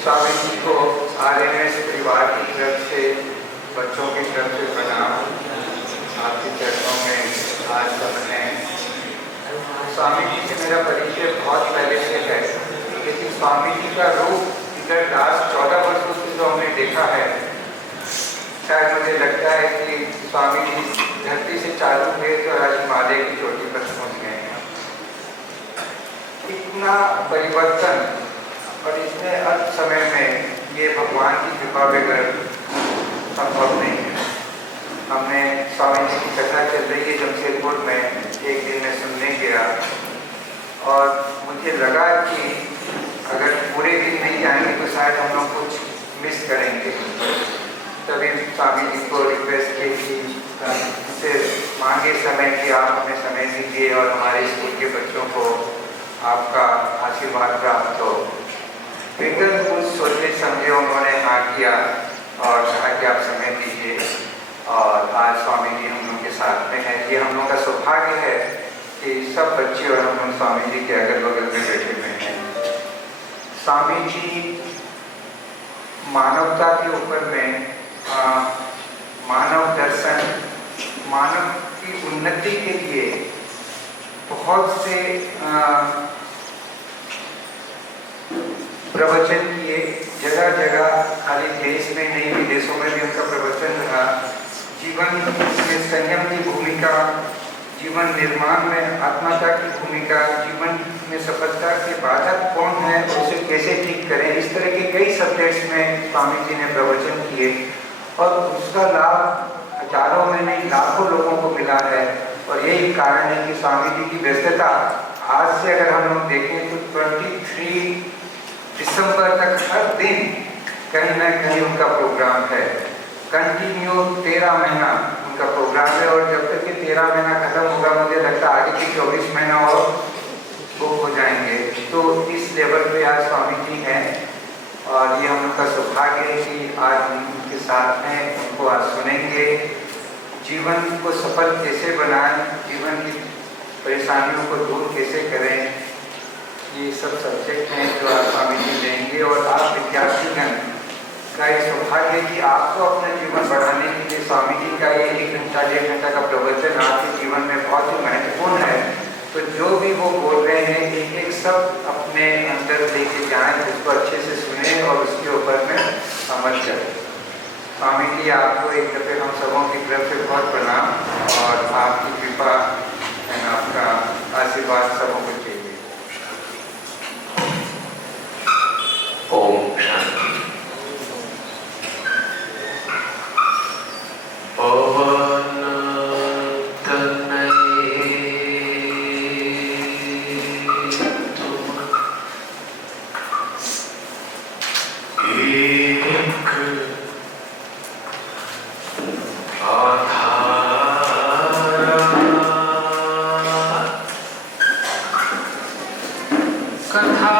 स्वामी जी को आरएनएस परिवार की तरफ से, बच्चों की तरफ से प्रणाम। आपके चरणों में आज सबने, स्वामी जी से मेरा परिचय बहुत पहले से है, लेकिन स्वामी जी का रूप इधर लास्ट 14 वर्षों से जो हमने देखा है, शायद मुझे लगता है कि स्वामी जी धरती से चालू हुए तो आज हिमालय की चोटी पर पहुँच गए हैं। इतना परिवर्तन और इतने अल्प समय में ये भगवान की कृपा बगैर संभव नहीं है। हमने स्वामी जी की कथा चल रही है जमशेदपुर में, एक दिन मैं सुनने गया और मुझे लगा कि अगर पूरे दिन नहीं जाएंगे तो शायद हम लोग कुछ मिस करेंगे। तभी स्वामी जी को रिक्वेस्ट की कि उनसे मांगे समय कि आप हमें समय दीजिए और हमारे स्कूल के बच्चों को आपका आशीर्वाद प्राप्त हो। एकदम कुछ सोचे समझे उन्होंने हाँ किया और कहा कि आप समय दीजिए, और आज स्वामी जी हम लोग के साथ में हैं। ये हम लोग का सौभाग्य है कि सब बच्चे और हम लोग स्वामी जी के अगल बगल में बैठे हुए हैं। स्वामी जी मानवता के ऊपर में मानव दर्शन, मानव की उन्नति के लिए बहुत से प्रवचन किए। जगह जगह, खाली देश में नहीं विदेशों में भी उनका प्रवचन रहा। जीवन में संयम की भूमिका, जीवन निर्माण में आत्मता की भूमिका, जीवन में सफलता के बाधक कौन है, उसे कैसे ठीक करें, इस तरह के कई सब्जेक्ट्स में स्वामी जी ने प्रवचन किए और उसका लाभ हजारों में नहीं लाखों लोगों को मिला है। और यही कारण है कि स्वामी जी की व्यस्तता आज से अगर हम लोग देखें तो 23 दिसंबर तक हर दिन कहीं ना कहीं उनका प्रोग्राम है। कंटिन्यू 13 महीना उनका प्रोग्राम है और जब तक ये 13 महीना खत्म होगा मुझे लगता है आगे के 24 महीना और बुक हो जाएंगे। तो इस लेवल पे आज स्वामी जी हैं और ये हम लोग का सौभाग्य है कि आज उनके साथ हैं, उनको आज सुनेंगे। जीवन को सफल कैसे बनाएं, जीवन की परेशानियों को दूर कैसे करें, ये सब सब्जेक्ट हैं जो आज स्वामी जी लेंगे। और आप विद्यार्थीगण का ये सौभाग्य है कि आपको अपना जीवन बढ़ाने के लिए स्वामी जी का ये 1 घंटा 1.5 घंटा का प्रवचन आपके जीवन में बहुत ही महत्वपूर्ण है। तो जो भी वो बोल रहे हैं एक एक सब अपने अंदर लेके जाएं, उसको अच्छे से सुने और उसके ऊपर में अमल करें। स्वामी जी आपको एक दफे हम सबों की तरफ से बहुत प्रणाम और आपकी कृपा एंड आपका आशीर्वाद सबों को चाहिए। ओम शांति। पवन तनय एक आधार कथा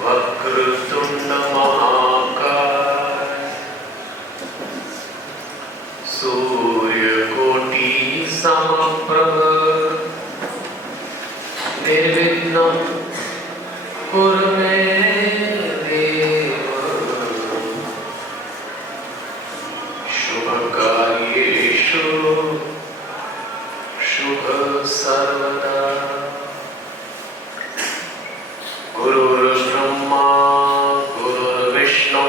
वक्रतुंड महाकाय सूर्यकोटि समप्रभ निर्विघ्नं कुरु मे देव शुभकार्येषु शुभ सर्वदा। गुरुर्ब्रह्मा गुरुर्विष्णु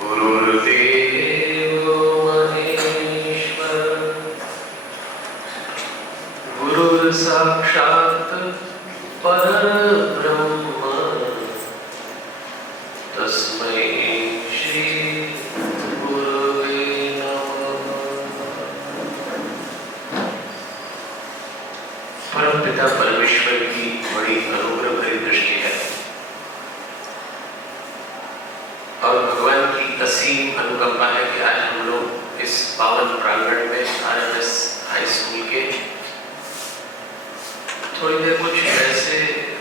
गुरुर्देवो महेश्वर गुरुर्साक्षात् परब्रह्म तस्मै श्री गुरुवे नमः। परमपिता परमेश्वर की बड़ी अनुग्रह भरी दृष्टि है और भगवान की असीम अनुकंपा है कि आज हम लोग इस पावन प्रांगण में आरएनएस हाई स्कूल के थोड़ी देर कुछ ऐसे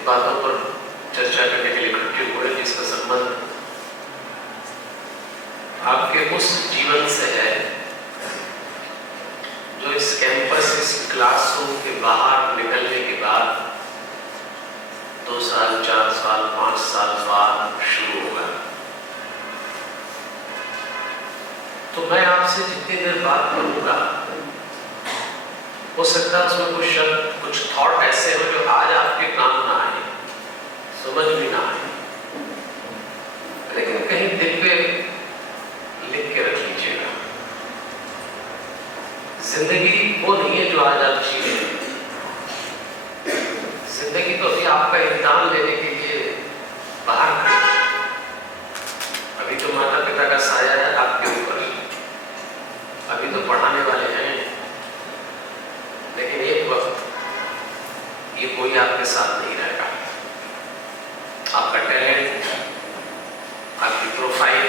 बातों पर चर्चा करने के लिए इकट्ठे हुए जिसका संबंध आपके उस जीवन से है जो इस कैंपस, इस क्लासरूम के बाहर निकलने के बाद 2 साल, 4 साल, 5 साल बाद शुरू होगा। तो मैं आपसे जितनी देर बात करूंगा, हो सकता है उसमें कुछ शब्द, कुछ थॉट ऐसे हो जो आज आपके काम ना आए, समझ भी ना आए, लेकिन कहीं दिल पे लिख के रख लीजिएगा। जिंदगी वो नहीं है जो आज आप जी रहे हैं। जिंदगी तो अभी आपका इम्तिहान लेने के लिए बाहर खड़ी है। अभी तो माता पिता का साया है आपके ऊपर, अभी तो पढ़ाने वाले हैं, लेकिन एक वक्त ये कोई आपके साथ नहीं रहेगा। आपका टैलेंट, आपकी प्रोफाइल,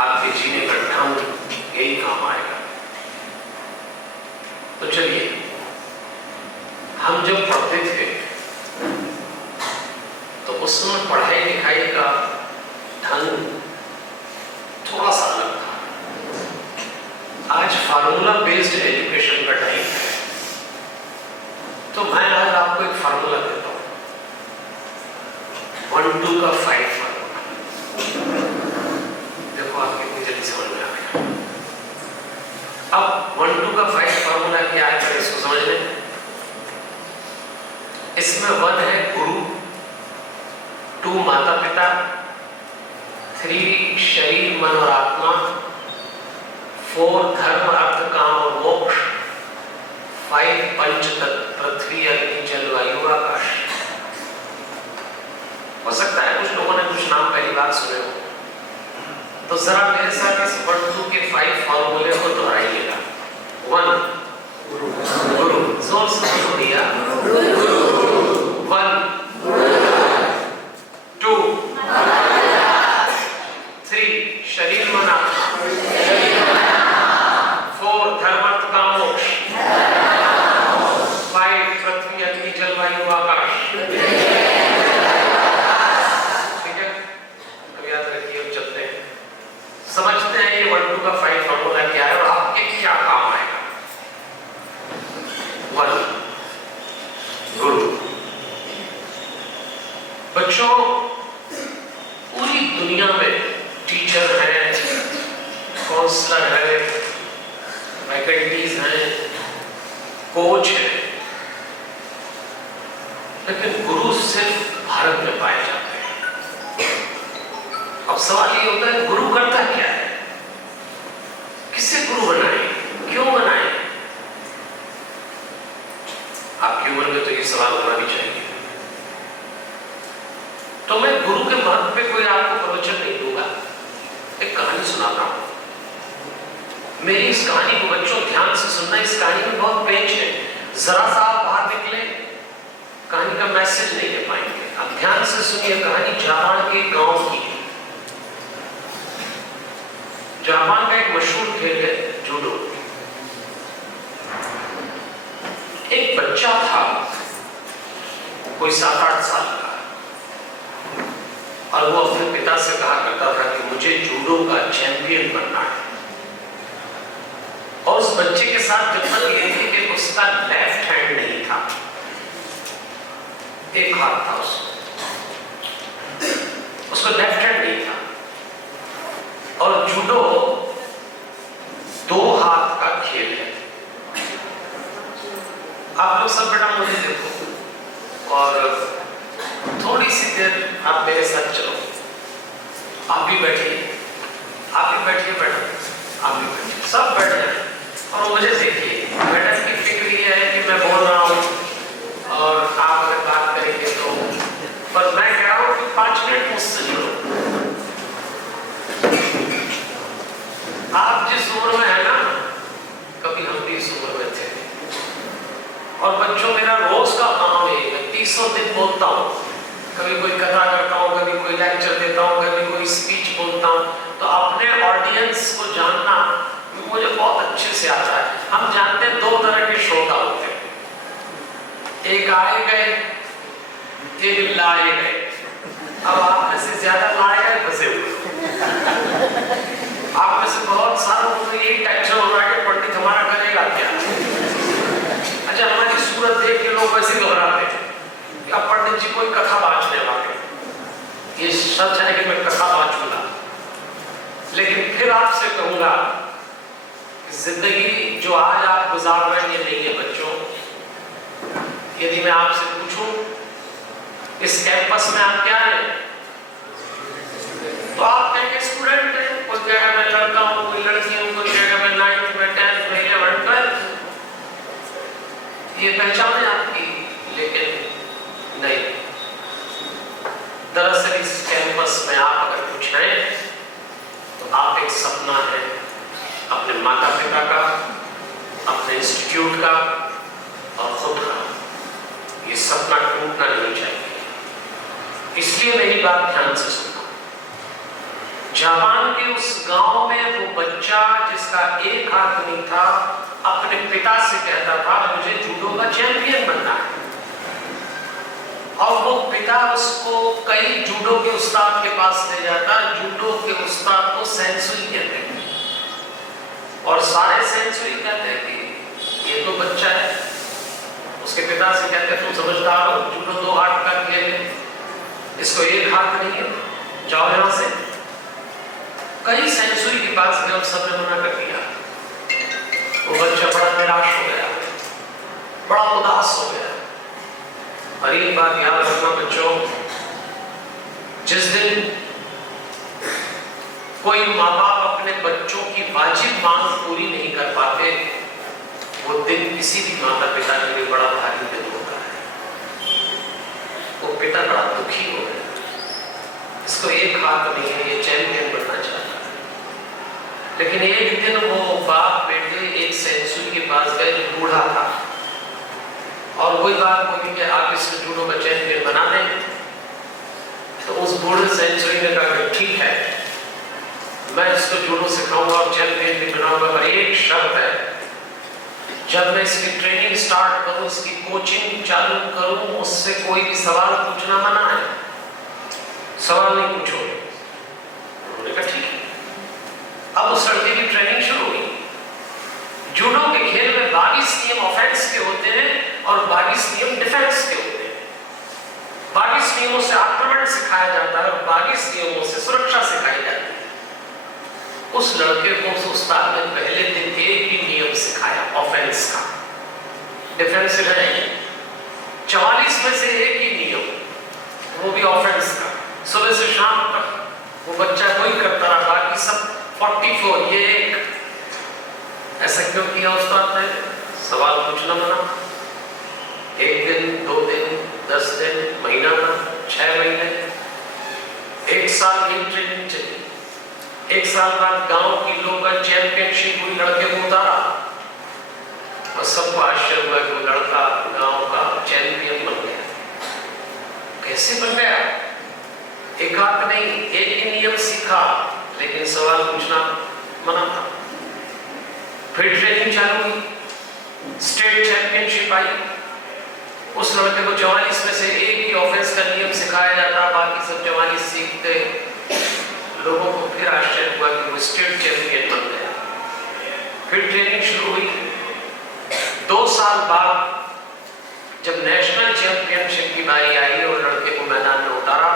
आपके जीने का ढंग यही काम आएगा। तो चलिए, हम जब पढ़ते थे तो उसमें पढ़ाई लिखाई का ढंग थोड़ा सा अलग था। आज फार्मूला बेस्ड एजुकेशन का टाइम है। तो मैं आज आपको एक फार्मूला देता हूं, 1 2 का 5 फार्मूला। देखो आप कितनी जल्दी समझ में आ गया। अब 1 2 का 5 फार्मूला क्या है, पहले इसको समझ लें। इसमें 1 है गुरु, 2 माता पिता, 3 शरीर मन और आत्मा, 4 धर्म अर्थ काम और मोक्ष, 5 पंच तत्व पृथ्वी अग्नि जल वायु आकाश। हो सकता है कुछ लोगों ने कुछ नाम पहली बार सुने हो, तो जरा मेरे साथ इस 1 2 के 5 फॉर्मूले को दोहराइएगा। 1 गुरु, जोर से बोलिए, 1 2 3 शरीर मन आत्मा, 4 धर्म अर्थ काम मोक्ष, 5 पृथ्वी अग्नि जल वायु आकाश। ठीक है, अब याद रखिए, अब चलते हैं, समझते हैं ये 1 2 का 5 फॉर्मूला क्या है और आपके क्या काम आएगा। 1 गुरु। बच्चों, पूरी दुनिया में टीचर हैं, काउंसलर है, फैकल्टीज हैं, कोच हैं, लेकिन गुरु सिर्फ भारत में पाए जाते हैं। अब सवाल ये होता है, गुरु करता क्या है? किसे गुरु बनाए, क्यों बनाए? आपकी उम्र में तो ये सवाल होना भी चाहिए। तो मैं गुरु के महत्व पे कोई आपको प्रवचन नहीं दूंगा, एक कहानी सुनाता हूं। मेरी इस कहानी को बच्चों ध्यान से सुनना, इस कहानी में बहुत पेच है। जरा सा आप बाहर निकले, कहानी का मैसेज नहीं ले पाएंगे। आप ध्यान से सुनिए, कहानी जापान के गांव की है। जापान का एक मशहूर खेल है जूडो। एक बच्चा था, कोई 7-8 साल का, और वो अपने पिता से कहा करता था कि मुझे जूडो का चैंपियन बनना है। और उस बच्चे के साथ दिक्कत ये थी कि उसका लेफ्ट हैंड नहीं था, एक हाथ था उसको लेफ्ट हैंड नहीं था। और जूडो 2 हाथ का खेल है। आप लोग सब बेटा मुझे देखो और थोड़ी सी देर आप मेरे साथ चलो। आप भी बैठिए, आप भी बैठिए बेटा, आप भी बैठिए, सब बैठ जाए और मुझे देखिए। बेटा की फिक्र ये है कि मैं बोल रहा हूँ और आप अगर बात करेंगे तो, पर मैं कह रहा हूँ कि 5 मिनट मुझसे जुड़ो। आप जिस उम्र में है ना, कभी हम भी इस उम्र में थे। और बच्चों, मेरा रोज का काम है, मैं 300 दिन बोलता हूँ। कभी कोई कथा करता हूँ, कभी कोई लेक्चर देता हूँ, कभी कोई स्पीच बोलता हूँ। तो अपने ऑडियंस को जानना मुझे बहुत अच्छे से आता है। हम जानते हैं 2 तरह के श्रोता होते हैं, एक आए गए, एक लाए गए। अब आप में से ज्यादा लाए गए फंसे हुए। सच है कि मैं कथा वाचूंगा, लेकिन फिर आपसे कहूंगा कि जिंदगी जो आज आप गुजार रहे हैं ये नहीं है बच्चों। यदि मैं आपसे पूछूं इस कैंपस में आप क्या हैं, तो आप कहेंगे स्टूडेंट हैं। कोई कहेगा मैं लड़का हूं, कोई लड़की हूं, कोई कहेगा मैं 9th में 10th में 11th 12th। ये पहचान है आपकी, लेकिन नहीं। दरअसल इस कैंपस में आप अगर कुछ हैं तो आप एक सपना है अपने माता पिता का, अपने इंस्टीट्यूट का और खुद का। ये सपना टूटना नहीं चाहिए। इसलिए मेरी बात ध्यान से सुनना। जापान के उस गांव में वो बच्चा जिसका एक हाथ नहीं था अपने पिता से कहता था मुझे जूडो का चैंपियन बनना है, और वो पिता उसको कई जूडो के उस्ताद के पास ले जाता। जूडो के उस्ताद को सेंसुई कहते हैं, और सारे सेंसुई कहते हैं कि ये तो बच्चा है। उसके पिता से कहते हैं तुम समझदार हो, जूडो 2 हाथ का खेल है, इसको एक हाथ नहीं है, जाओ यहां से। कई सेंसुई के पास गए, सबने मना कर दिया। वो बच्चा बड़ा निराश हो गया, बड़ा उदास हो गया। और एक बात याद रखना बच्चों, जिस दिन कोई माँ बाप अपने बच्चों की वाजिब मांग पूरी नहीं कर पाते, वो दिन किसी भी माता पिता के लिए बड़ा भारी दिन होता है। वो पिता बड़ा दुखी हो गया, इसको एक हाथ नहीं है, ये चैंपियन बनना चाहता है। लेकिन एक दिन वो बाप बेटे एक सेंसुई के पास गए जो बूढ़ा था, और वही बात बोली कि आप इसको जूडो का चैंपियन बना दें। तो उस बूढ़े सेंचुरी ने कहा कि ठीक है, मैं इसको जूडो सिखाऊंगा और चैंपियन भी बनाऊंगा, पर एक शर्त है, जब मैं इसकी ट्रेनिंग स्टार्ट करूं, इसकी कोचिंग चालू करूं, उससे कोई भी सवाल पूछना मना है, सवाल नहीं पूछोगे। उन्होंने कहा ठीक है। अब उस लड़के की ट्रेनिंग शुरू हुई। जूडो के खेल में 22 नियम ऑफेंस के होते हैं और 22 नियम डिफेंस के होते हैं। 22 नियमों से आक्रमण सिखाया जाता है और 22 नियमों से सुरक्षा सिखाई जाती है। उस लड़के को उस उस्ताद ने पहले दिन एक ही नियम सिखाया ऑफेंस का, डिफेंस नहीं। 44 में से एक ही नियम, वो भी ऑफेंस का। सुबह से शाम तक वो बच्चा वही करता रहा, बाकी सब 44 ये एक। ऐसा क्यों किया उस्ताद ने? सवाल पूछना मना। 1 दिन, 2 दिन, 10 दिन, महीना तक, 6 महीने, 1 साल की ट्रेनिंग चली। 1 साल बाद गांव की लोकल चैंपियनशिप हुई, लड़के को उतारा और सबको आश्चर्य हुआ कि वो लड़का गांव का चैंपियन बन गया। कैसे बन गया? एक हाथ नहीं, एक ही नियम सीखा, लेकिन सवाल पूछना मना था। फिर ट्रेनिंग चालू हुई, स्टेट चैंपियनशिप आई। उस लड़के को 44 में से एक ही ऑफेंस का नियम सिखाया जाता, बाकी सब 44 सीखते। लोगों को फिर आश्चर्य हुआ कि वो स्टेट चैंपियन बन गया। फिर ट्रेनिंग शुरू हुई। 2 साल बाद जब नेशनल चैंपियनशिप की बारी आई और लड़के को मैदान में उतारा,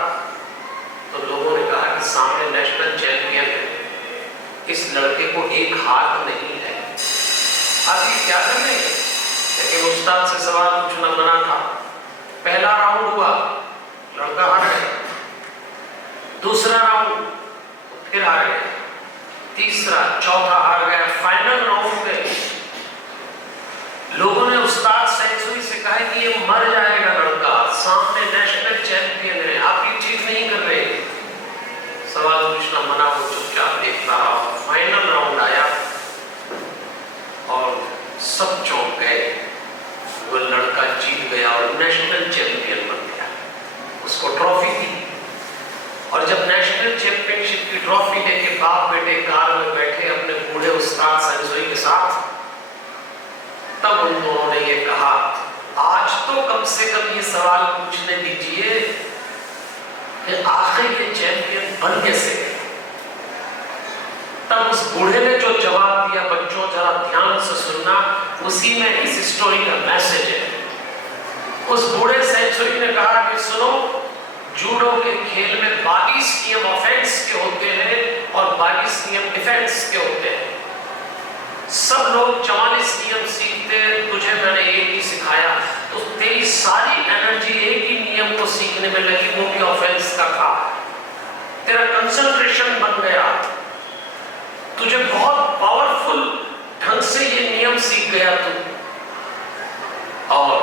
तो लोगों ने कहा कि सामने नेशनल चैंपियन है, इस लड़के को एक हाथ नहीं है, आप क्या कर रहे हैं? लेकिन उस्ताद से सवाल पूछना मना था। पहला राउंड हुआ, लड़का हार गया। दूसरा राउंड फिर हार गया, तीसरा, चौथा हार गया। फाइनल राउंड में लोगों ने उस्ताद सेंचुरी से कहा कि ये मर जाएगा लड़का, सामने नेशनल चैंपियन है, आप ये ठीक नहीं कर रहे। सवाल पूछना मना, हो चुपचाप देख रहा। फाइनल राउंड आया और सब चौंक गए। वो लड़का जीत गया और नेशनल चैंपियन बन गया। उसको ट्रॉफी दी, और जब नेशनल चैंपियनशिप की ट्रॉफी लेके बाप बेटे कार में बैठे अपने बूढ़े उस्ताद सेंचुरी के साथ, तब उन दोनों ने ये कहा, आज तो कम से कम ये सवाल पूछने दीजिए कि आखिर ये चैंपियन बन कैसे गए। तब उस बूढ़े ने जो जवाब दिया, बच्चों जरा ध्यान से सुनना, उसी में इस स्टोरी का मैसेज है। उस बूढ़े सेंचुरी ने कहा कि सुनो, जूडो के खेल में 22 नियम ऑफेंस के होते हैं और 22 नियम डिफेंस के होते हैं। सब लोग 44 नियम सीखते, तुझे मैंने एक ही सिखाया, तो तेरी सारी एनर्जी एक ही नियम को सीखने में लगी, वो भी ऑफेंस का था। तेरा कंसंट्रेशन बन गया, तुझे बहुत पावरफुल ढंग से ये नियम सीख गया तू। और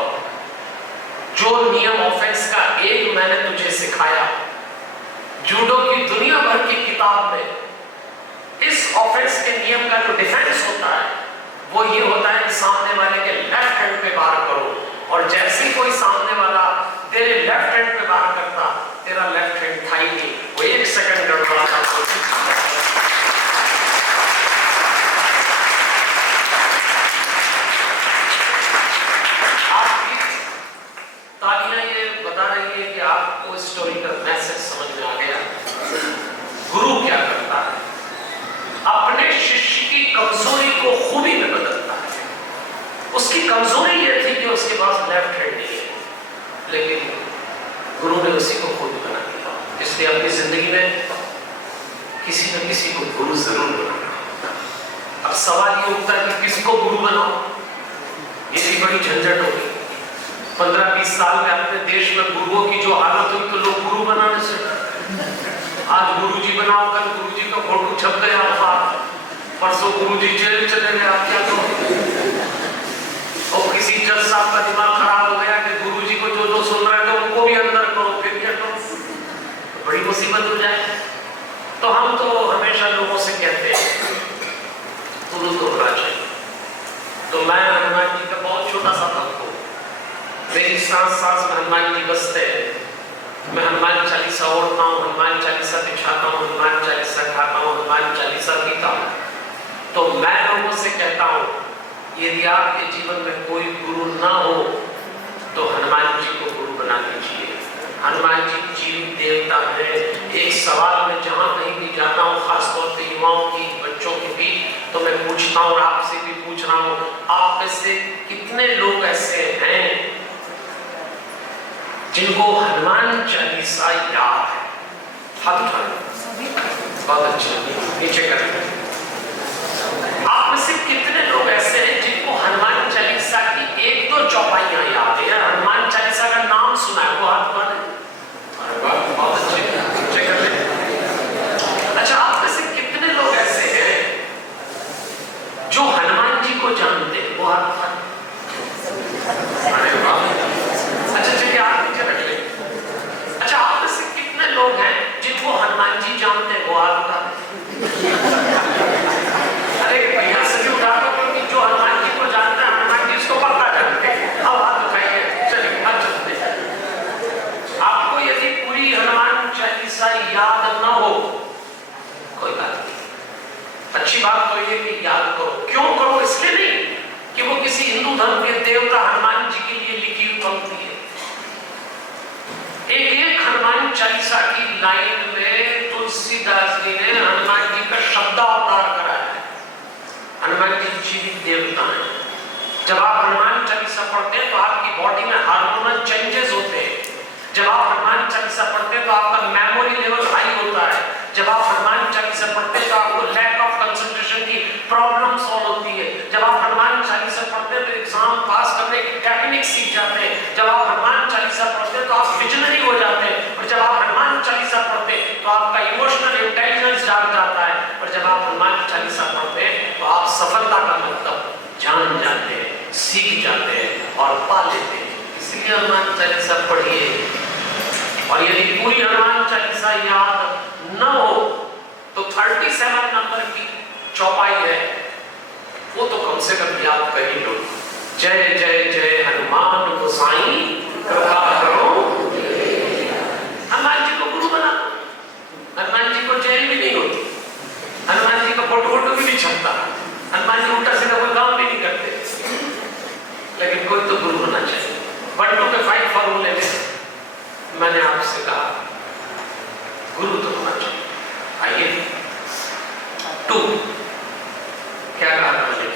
जो नियम ऑफेंस का एक मैंने तुझे सिखाया, जूडो की दुनिया भर की किताब में इस ऑफेंस के नियम का जो डिफेंस होता है वो ये होता है कि सामने वाले के लेफ्ट हैंड पे वार करो, और जैसे ही कोई सामने वाला तेरे लेफ्ट हैंड पे वार करता, तेरा लेफ्ट हैंड था ही नहीं, वो 1 सेकंड गड़बड़ा था। तालियां ये बता रही है कि आपको इस स्टोरी का मैसेज समझ में आ गया। गुरु क्या करता है? अपने शिष्य की कमजोरी को खूबी में बदलता है। उसकी कमजोरी ये थी कि उसके पास लेफ्ट हैंड नहीं है, लेकिन गुरु ने उसी को खूबी बना दिया। इसलिए अपनी जिंदगी में किसी न किसी को गुरु जरूर बनाना। अब सवाल ये उठता है कि किसको गुरु बनाओ? ये भी बड़ी झंझट होगी। 15-20 साल में अपने देश में गुरुओं की जो हालत हुई, तो लोग गुरु बनाने से, आज गुरुजी बनाओ, कल गुरुजी का फोटो छप गया, परसों गुरुजी जेल चले गए, आप क्या करो? और किसी जज साहब का दिमाग खराब हो गया कि गुरुजी को जो सुन रहे थे उनको भी अंदर करो, फिर क्या करो? बड़ी मुसीबत हो जाए। तो हम तो हमेशा लोगों से कहते हैं गुरु तो होना चाहिए। तो मैं हनुमान जी का बहुत छोटा सा भक्त हूँ, मेरी सांस में हनुमान जी बसते हैं। मैं हनुमान चालीसा ओढ़ता हूँ, हनुमान चालीसा बिछाता हूँ, हनुमान चालीसा खाता हूँ, हनुमान चालीसा पीता हूँ। तो मैं लोगों से कहता हूँ, यदि आपके जीवन में कोई गुरु ना हो तो हनुमान जी को गुरु बना लीजिए। हनुमान जी जीवित देवता है। एक सवाल में जहाँ कहीं भी जाता हूँ, खासतौर पे युवाओं की, बच्चों के बीच, तो मैं पूछता हूँ, आपसे भी पूछ रहा हूँ, आप में से कितने लोग ऐसे हैं जिनको हनुमान चालीसा याद है? हाथ उठाएं। बहुत अच्छे, नीचे करें। आप में से कितने लोग ऐसे हैं जिनको हनुमान चालीसा की 1-2 चौपाइयां याद है, हनुमान चालीसा का नाम सुना है? वो हाथ उठाएं। अरे वाह, बहुत अच्छे, नीचे करें। अच्छा, आप में से कितने लोग ऐसे हैं जो हनुमान जी को जानते हैं? वो हाथ उठाएं। अरे वाह, अच्छा चलिए आप नीचे रख ले। अच्छा, आप में से कितने लोग हैं जिनको हनुमान जी जानते हैं? वो हाथ उठा दें। अरे भैया से भी उठा दो, क्योंकि जो हनुमान जी को जानता है, हनुमान जी उसको पक्का जानते हैं। अब हाथ उठाइए, चलिए अब चलते हैं। आपको यदि पूरी हनुमान चालीसा याद ना हो, कोई बात नहीं, अच्छी बात तो ये कि याद करो। क्यों करो? इसलिए नहीं कि वो किसी हिंदू धर्म के देवता हनुमान जी के लिए लिखी हुई पंक्ति है। एक हनुमान चालीसा की लाइन में तुलसीदास जी ने हनुमान जी का शब्दावतार कराया है। हनुमान जी जीवित देवता हैं। जब आप हनुमान चालीसा पढ़ते हैं तो आपकी बॉडी में हार्मोनल चेंजेस होते हैं। जब आप हनुमान चालीसा पढ़ते हैं तो आपका मेमोरी लेवल हाई होता है। जब आप हनुमान चालीसा पढ़ते हैं तो आपको लैक ऑफ कंसंट्रेशन की प्रॉब्लम सॉल्व होती है। जब आप हनुमान चालीसा पढ़ते हैं तो एग्जाम पास करने की टेक्निक सीख जाते हैं। जब आप हनुमान चालीसा पढ़ते हैं तो आप विजनरी हो जाते हैं। और जब आप हनुमान चालीसा पढ़ते हैं तो आपका इमोशनल इंटेलिजेंस जाग जाता है। और जब आप हनुमान चालीसा पढ़ते हैं तो आप सफलता का मतलब जान जाते हैं, सीख जाते हैं और पा लेते हैं। इसलिए हनुमान चालीसा पढ़िए। और यदि पूरी हनुमान चालीसा याद न हो तो 37 नंबर की चौपाई है, वो तो कम से कम याद कर ही लो। जय जय जय हनुमान गोसाई कृपा करो। हनुमान जी को गुरु बना, हनुमान जी को जेल भी नहीं होती, हनुमान जी का फोटो भी नहीं छपता, हनुमान जी उल्टा सीधा कोई काम भी नहीं करते, लेकिन कोई तो गुरु होना चाहिए। 1 to 5 फॉर्मूले में मैंने आपसे कहा गुरु तो होना चाहिए। आइए 2 क्या कहा मैंने?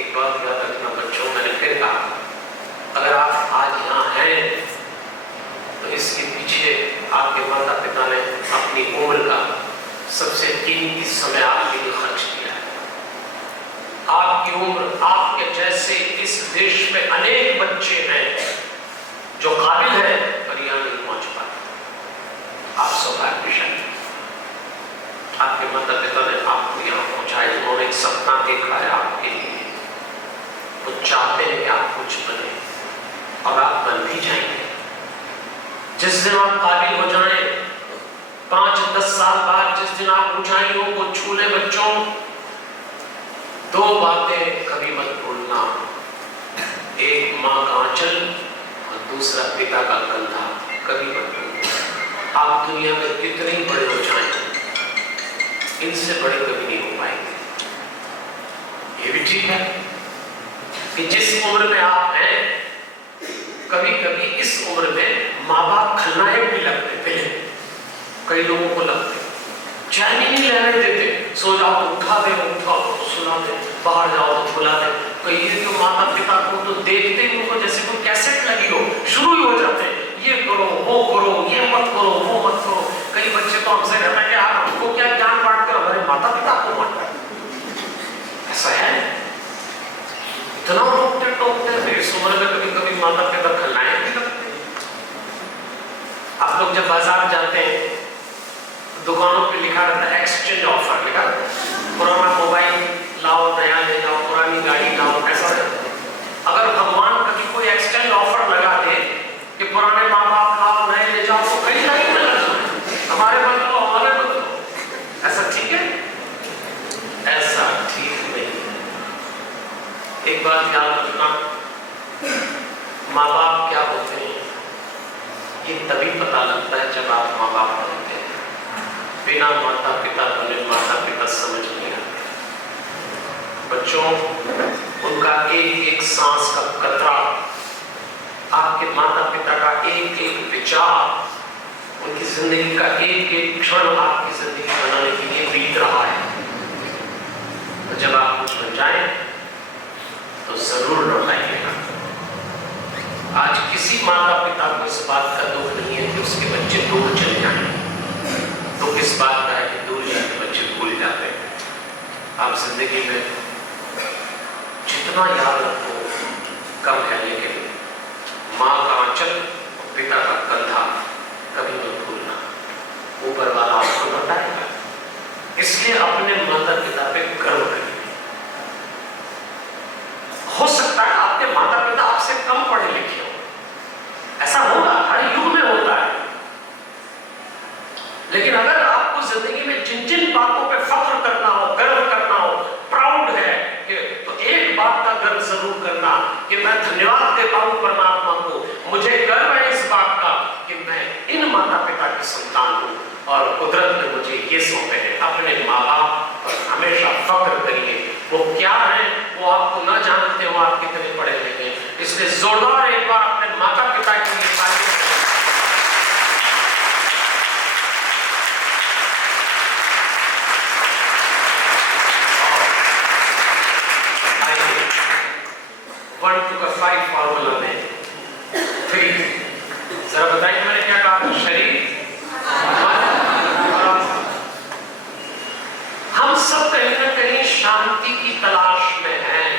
एक बात याद रखना बच्चों, मैंने फिर कहा, अगर आप आज यहाँ हैं आपके जैसे इस देश में अनेक बच्चे हैं जो काबिल हैं पर यहाँ नहीं पहुंच पाते। आप सौभाग्यशाली, आपके माता पिता ने आपको यहाँ पहुंचाया, उन्होंने एक सपना देखा है आपके लिए, वो चाहते हैं कि आप कुछ बने और आप बन भी जाएंगे। जिस दिन आप काबिल हो जाएं, 5-10 साल बाद जिस दिन आप ऊंचाइयों को छू ले बच्चों, 2 बातें कभी मत भूलना, एक माँ का आंचल और दूसरा पिता का कंधा, कभी मत भूलना। आप दुनिया में कितने ही बड़े हो जाएं, इनसे बड़े कभी नहीं हो पाएंगे। ये भी ठीक है कि जिस उम्र में आप हैं, कभी कभी इस उम्र में माँ बाप खलनायक भी लगते, पहले कई लोगों को लगते, चैन ही नहीं रहने देते, सो जाओ तो उठा दे, उठाओ तो सुला दे, बाहर जाओ तो बुला दे। कई तो माता पिता को तो देखते ही उनको जैसे कोई कैसेट लगी हो, शुरू ही हो जाते हैं, ये करो, वो करो, ये मत करो, वो मत करो। कई बच्चे तो हमसे कहते हैं कि आप हमको क्या ज्ञान बांटते हो, हमारे माता पिता को बांटते हैं। ऐसा है, इतना रोकते टोकते इस उम्र में कभी कभी माता पिता खलनायक भी लगते हैं। आप लोग जब बाजार जाते हैं, दुकानों पे लिखा रहता है एक्सचेंज ऑफर, लिखा पुराना मोबाइल लाओ, नया ले जाओ, पुरानी गाड़ी लाओ, ऐसा रहता है। अगर भगवान कभी कोई एक्सचेंज ऑफर लगा दे कि पुराने माँ बाप लाओ, नए ले जाओ, तो कहीं नहीं मिल जाए, हमारे बदलो, हमारे बदलो, ऐसा ठीक है? ऐसा ठीक नहीं। एक बात याद रखना, माँ बाप क्या होते हैं ये तभी पता लगता है जब आप माँ बाप बनते हैं। बिना माता पिता बने माता पिता समझ नहीं आते। बच्चों, उनका एक एक सांस का कतरा, आपके माता पिता का एक एक विचार, उनकी जिंदगी का एक एक क्षण आपकी जिंदगी बनाने के लिए बीत रहा है। तो जब आप कुछ बन जाएं तो जरूर लौटाइएगा। आज किसी माता पिता को इस बात का दुख नहीं है कि उसके बच्चे दूर चले जाएं, तो किस बात का है कि दूर जाके बच्चे भूल जाते हैं। आप जिंदगी में जितना याद रखो कम है, लेकिन माँ का आंचल और पिता का कंधा कभी मत भूलना, ऊपर वाला आपको बताएगा। इसलिए अपने माता पिता पे गर्व करिए। हो सकता है आपके माता पिता आपसे कम पढ़े लिखे हो, ऐसा होगा, हर युग में होता है। लेकिन अगर आपको जिंदगी में जिन जिन बातों पे फख्र करना हो, गर्व करना हो, प्राउड है कि, तो एक बात का गर्व जरूर करना कि मैं धन्यवाद देता हूं परमात्मा को, मुझे गर्व है इस बात का कि मैं इन माता पिता की संतान हूं और कुदरत ने मुझे ये सौंपे हैं। अपने माँ बाप पर हमेशा फख्र करिए। वो क्या है वो आपको न जानते हो, आप कितने पढ़े लिखे हैं। इसलिए जोरदार एक बार अपने माता पिता के लिए तालियां बजाएं। वन टू का 5 फॉर्मूला में 3, जरा बताइए मैंने क्या कहा? शरीर, हम सब कहीं ना कहीं शांति की तलाश में हैं।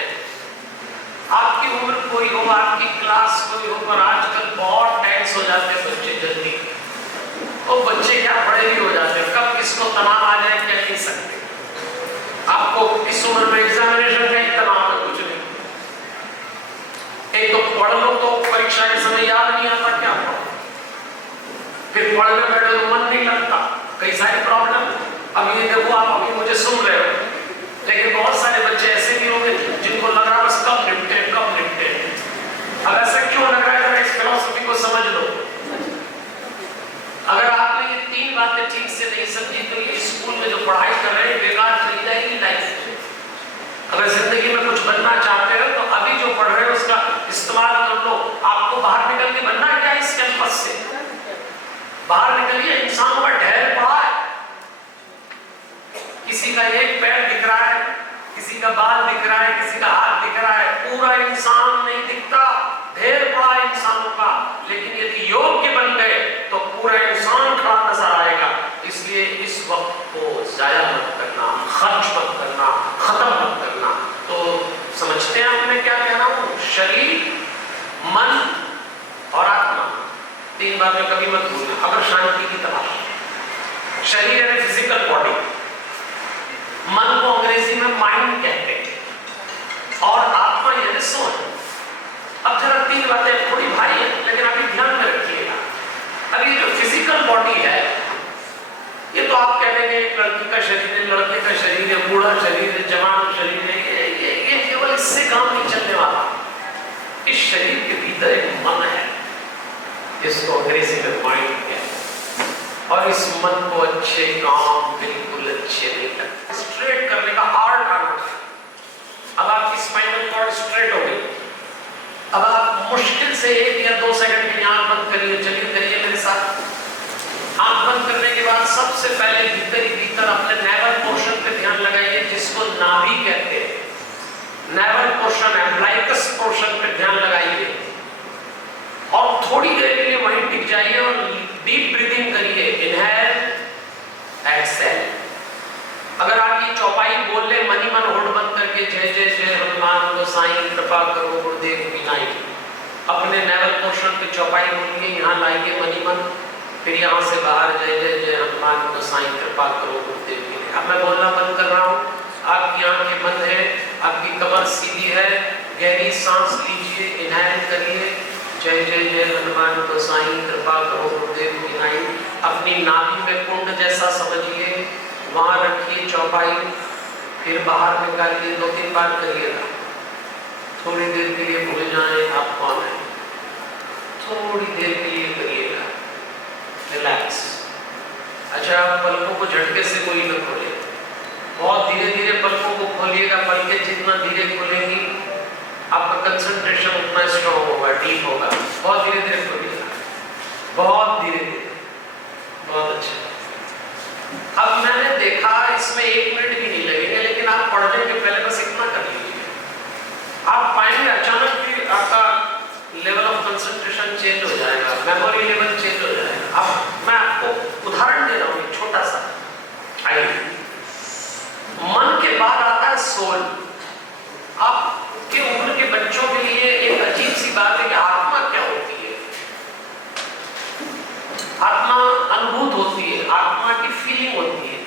आपकी उम्र कोई हो, आपकी क्लास कोई हो, पर आजकल बहुत टेंस हो जाते हैं बच्चे जल्दी। और बच्चे क्या बड़े भी हो जाते हैं, कब किसको तनाव आ जाए कह नहीं सकते। आपको इस उम्र में एग्जामिनेशन का ही तनाव है, कुछ नहीं। एक तो पढ़ लो तो परीक्षा के समय याद नहीं आता क्या पढ़ो, फिर पढ़ने बैठो तो मन नहीं लगता, कई सारी प्रॉब्लम। अब ये देखो, आप अभी मुझे सुन रहे हो, लेकिन बहुत सारे बच्चे ऐसे भी होंगे जिनको लग रहा है बस कब निपटे कब निपटे। अब ऐसा क्यों लग रहा है, इस फिलॉसफी को समझ लो। अगर आपने ये 3 बातें ठीक से नहीं समझी तो ये स्कूल में जो पढ़ाई कर रहे हैं बेकार चली जाएगी लाइफ। अगर जिंदगी में कुछ बनना चाहते हो तो अभी जो पढ़ रहे हो उसका इस्तेमाल कर लो। आपको बाहर निकल के बनना क्या इस कैंपस से? बाहर निकलिए, इंसानों का ढेर पड़ा है। किसी का एक पैर दिख रहा है, किसी का बाल दिख रहा है, किसी का हाथ दिख रहा है, पूरा इंसान नहीं दिखता, ढेर पड़ा इंसानों का। लेकिन यदि योग्य बन गए तो पूरा इंसान खड़ा नजर आएगा। इसलिए इस वक्त को जाया मत करना, खर्च मत करना, खत्म मत करना। तो समझते हैं आप मैं क्या कह रहा हूं? शरीर, मन और आत्मा, तीन बातें कभी मत भूलना अगर शांति की तलाश। शरीर यानी फिजिकल बॉडी, मन को अंग्रेजी में माइंड कहते हैं, और आत्मा यानी सोल। अब जरा तीन बातें थोड़ी भारी है, लेकिन अभी ध्यान में रखिएगा। अभी जो फिजिकल बॉडी है, ये तो आप कह देंगे एक लड़की का शरीर है, लड़के का शरीर है, बूढ़ा शरीर है, जवान शरीर है, ये केवल इससे काम नहीं चलने वाला। इस शरीर के भीतर एक मन है जिसको अंग्रेजी में माइंड कहते हैं, और इस मन को अच्छे काम बिल्कुल अच्छे नहीं लगते। स्ट्रेट करने का आर्ट आना चाहिए। अब आपकी स्पाइनल कॉर्ड स्ट्रेट हो गई, अब आप मुश्किल से 1 या 2 सेकंड के लिए आंख बंद करिए, चलिए करिए मेरे साथ। आंख बंद करने के बाद सबसे पहले भीतर ही भीतर अपने नेवल पोर्शन पे ध्यान लगाइए, जिसको नाभि कहते हैं। नेवल पोर्शन, एम्ब्लाइकस पोर्शन पे ध्यान लगाइए और थोड़ी देर के लिए वहीं टिक जाइए और डीप ब्रीदिंग करिए, इनहेल एक्सहेल। अगर आप ये चौपाई बोल ले मन ही मन होठ बंद करके, जय जय जय हनुमान गोसाई कृपा करो गुरुदेव विनाई, अपने नेवल पोर्शन पे चौपाई बोलिए, यहाँ लाइए मन ही मन, फिर यहाँ से बाहर जय जय जय हनुमान गोसाई कृपा करो गुरुदेव विनाई। अब मैं बोलना बंद कर रहा हूँ, आपकी आंखें बंद है, आपकी कमर सीधी है, गहरी सांस लीजिए, इनहेल करिए, जय जय जय हनुमान गोसाई कृपा करो गुरुदेव विनाई। अपनी नाभि में कुंड जैसा समझिए, वहां रखिए चौपाई, फिर बाहर निकालिए, 2-3 बार करिएगा। थोड़ी देर के लिए भूल जाएं आप कौन है, थोड़ी देर के लिए करिएगा, रिलैक्स। अच्छा, पलकों को झटके से कोई न खोले, बहुत धीरे धीरे पलकों को खोलिएगा। पलकें जितना धीरे खुलेंगी आपका कंसंट्रेशन उतना स्ट्रॉन्ग होगा, डीप होगा। बहुत धीरे धीरे खोलिएगा, बहुत धीरे धीरे, बहुत अच्छा। अब मैंने देखा इसमें 1 मिनट भी नहीं लगेगा, लेकिन आप पढ़ने के पहले बस इतना कर लीजिए, आप पाएंगे अचानक कि आपका लेवल ऑफ कंसंट्रेशन चेंज हो जाएगा, मेमोरी लेवल चेंज हो जाएगा। अब मैं आपको उदाहरण दे रहा हूँ छोटा सा। आइए, मन के बाद आता है सोल। आपके उम्र के बच्चों के लिए एक अजीब सी बात है कि आत्मा क्या होती है। आत्मा अनुभूत होती है, आत्मा की फीलिंग होती है।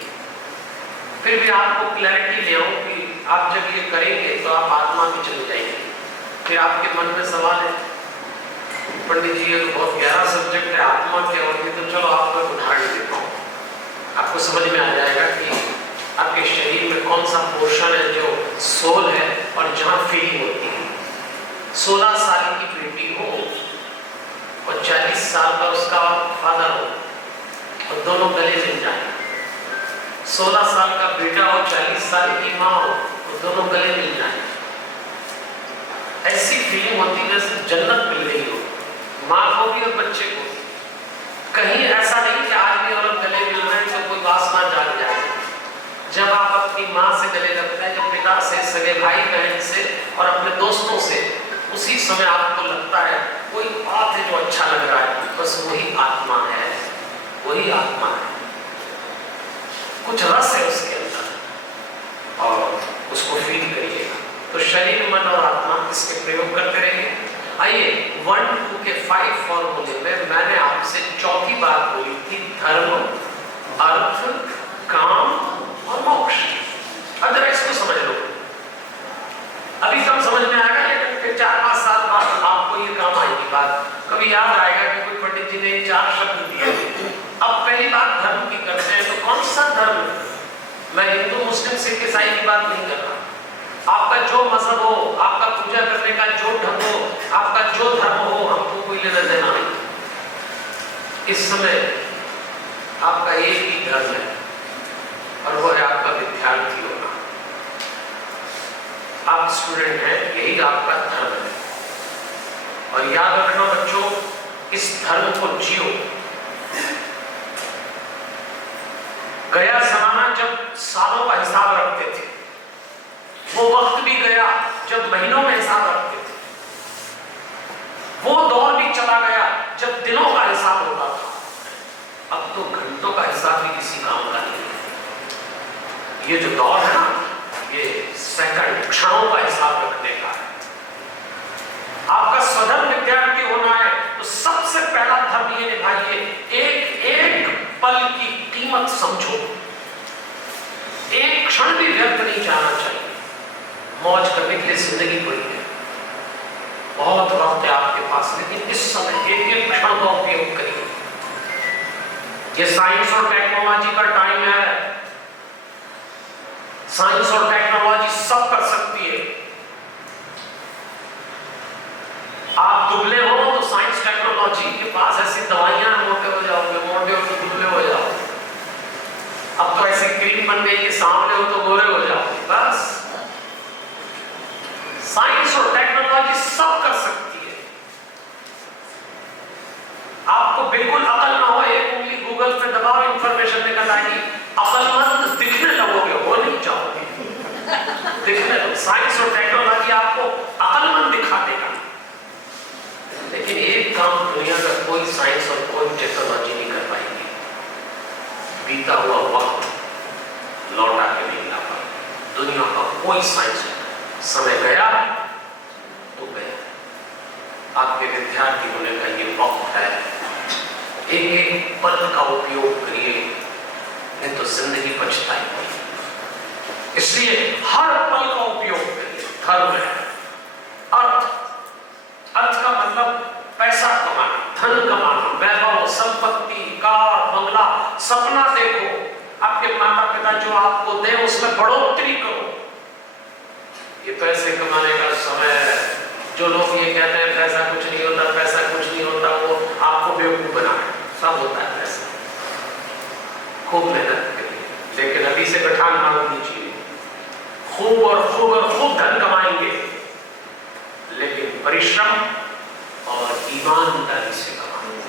फिर भी आपको क्लैरिटी ले आऊं कि आप जब ये करेंगे तो आप आत्मा में चले जाएंगे। फिर आपके मन में सवाल है, पंडित जी ये तो बहुत गहरा सब्जेक्ट है, आत्मा क्या होती है। तो चलो आपको एक उदाहरण देता हूँ, आपको समझ में आ जाएगा कि आपके शरीर में कौन सा पोर्शन है जो सोल है और जहां फीलिंग होती है। 16 साल की बेटी हो और 40 साल का उसका फादर हो और दोनों गले मिल जाए। 16 साल का बेटा हो, 40 साल की माँ हो और दोनों गले मिल जाए। ऐसी फीलिंग होती जैसे जन्नत मिल गई हो, माँ को भी और बच्चे को। कहीं ऐसा नहीं कि आदमी और गले मिल रहे हैं तो कोई वासना जाग जाए। जब आप अपनी माँ से गले लगते हैं, जब पिता से, सगे भाई बहन से और अपने दोस्तों से, उसी समय आपको लगता है कोई बात है जो अच्छा लग रहा है, बस वही आत्मा है, वही आत्मा है। कुछ रस है उसके अंदर और उसको फील करिएगा। तो शरीर, मन और आत्मा इसके प्रयोग करते रहिए। आइए 1, 2 के 5 फॉर्मूले में मैंने आपसे चौथी बात बोली थी, धर्म, अर्थ, काम और मोक्ष। अब जरा इसको समझ लो, अभी कम समझ में आएगा, लेकिन फिर 4-5 साल बाद आपको ये काम आएगी बात। कभी याद आएगा कि कोई पंडित जी ने 4 शब्द दिए। अब पहली बात धर्म की करते हैं, तो कौन सा धर्म? मैं हिंदू, मुस्लिम, सिख, ईसाई की बात नहीं कर रहा। आपका जो मजहब हो, आपका पूजा करने का जो ढंग हो, आपका जो धर्म हो, हमको कोई लेना देना नहीं। इस समय आपका एक ही धर्म है और वो है आपका विद्यार्थी होना। आप स्टूडेंट हैं, यही आपका धर्म है। और याद रखना बच्चों, इस धर्म को जियो। गया जमाना जब सालों का हिसाब रखते थे, वो वक्त भी गया जब महीनों में हिसाब रखते थे। वो दौर भी चला गया जब दिनों का हिसाब होता था। अब तो घंटों का हिसाब भी किसी काम का नहीं है। ये जो दौर है ना, ये सेकंड, क्षणों का हिसाब रखने कीमत समझो। एक क्षण भी व्यर्थ नहीं जाना चाहिए। मौज करने के लिए जिंदगी पड़ी है, बहुत वक्त है आपके पास, लेकिन इस समय एक एक क्षण का उपयोग करिए। ये साइंस और टेक्नोलॉजी का टाइम है। साइंस और टेक्नोलॉजी सब कर सकती है। आप दुबले हो तो साइंस टेक्नोलॉजी के पास ऐसी दवाइयां, मोटे हो जाओगे, मोटे हो तो दुबले हो जाओ। अब तो ऐसी क्रीम बन गई कि सामने हो तो गोरे हो जाओगे। बस साइंस और टेक्नोलॉजी सब कर सकती है। आपको बिल्कुल अकल ना हो, एक उंगली गूगल पे दबाओ, इंफॉर्मेशन निकल आएगी। अकलमंद दिखने लगोगे, हो नहीं जाओगे, दिखने लगो। साइंस और टेक्नोलॉजी आपको अकलमंद दिखा देगा, लेकिन एक काम दुनिया का कोई साइंस और कोई टेक्नोलॉजी नहीं कर पाएगी। बीता हुआ वक्त लौटा के नहीं ला पाएगी दुनिया का कोई साइंस। समय गया तो गया। आपके विद्यार्थी होने का ये वक्त है, एक एक पल का उपयोग करिए, नहीं तो जिंदगी बचता ही नहीं। इसलिए हर पल का उपयोग करिए। धर्म है, अर्थ का मतलब पैसा कमाना, धन कमाना, वैभव, संपत्ति, कार, बंगला, सपना देखो। आपके माता पिता जो आपको दे उसमें बढ़ोतरी करो। ये पैसे कमाने का समय है। जो लोग ये कहते हैं पैसा कुछ नहीं होता, पैसा कुछ नहीं होता, वो आपको बेवकूफ बनाए। सब होता है पैसा। खूब मेहनत करिए, लेकिन अभी से गठान मांग लीजिए। खूब और खूब और खूब धन कमाएंगे, लेकिन परिश्रम और ईमानदारी से कमाएंगे।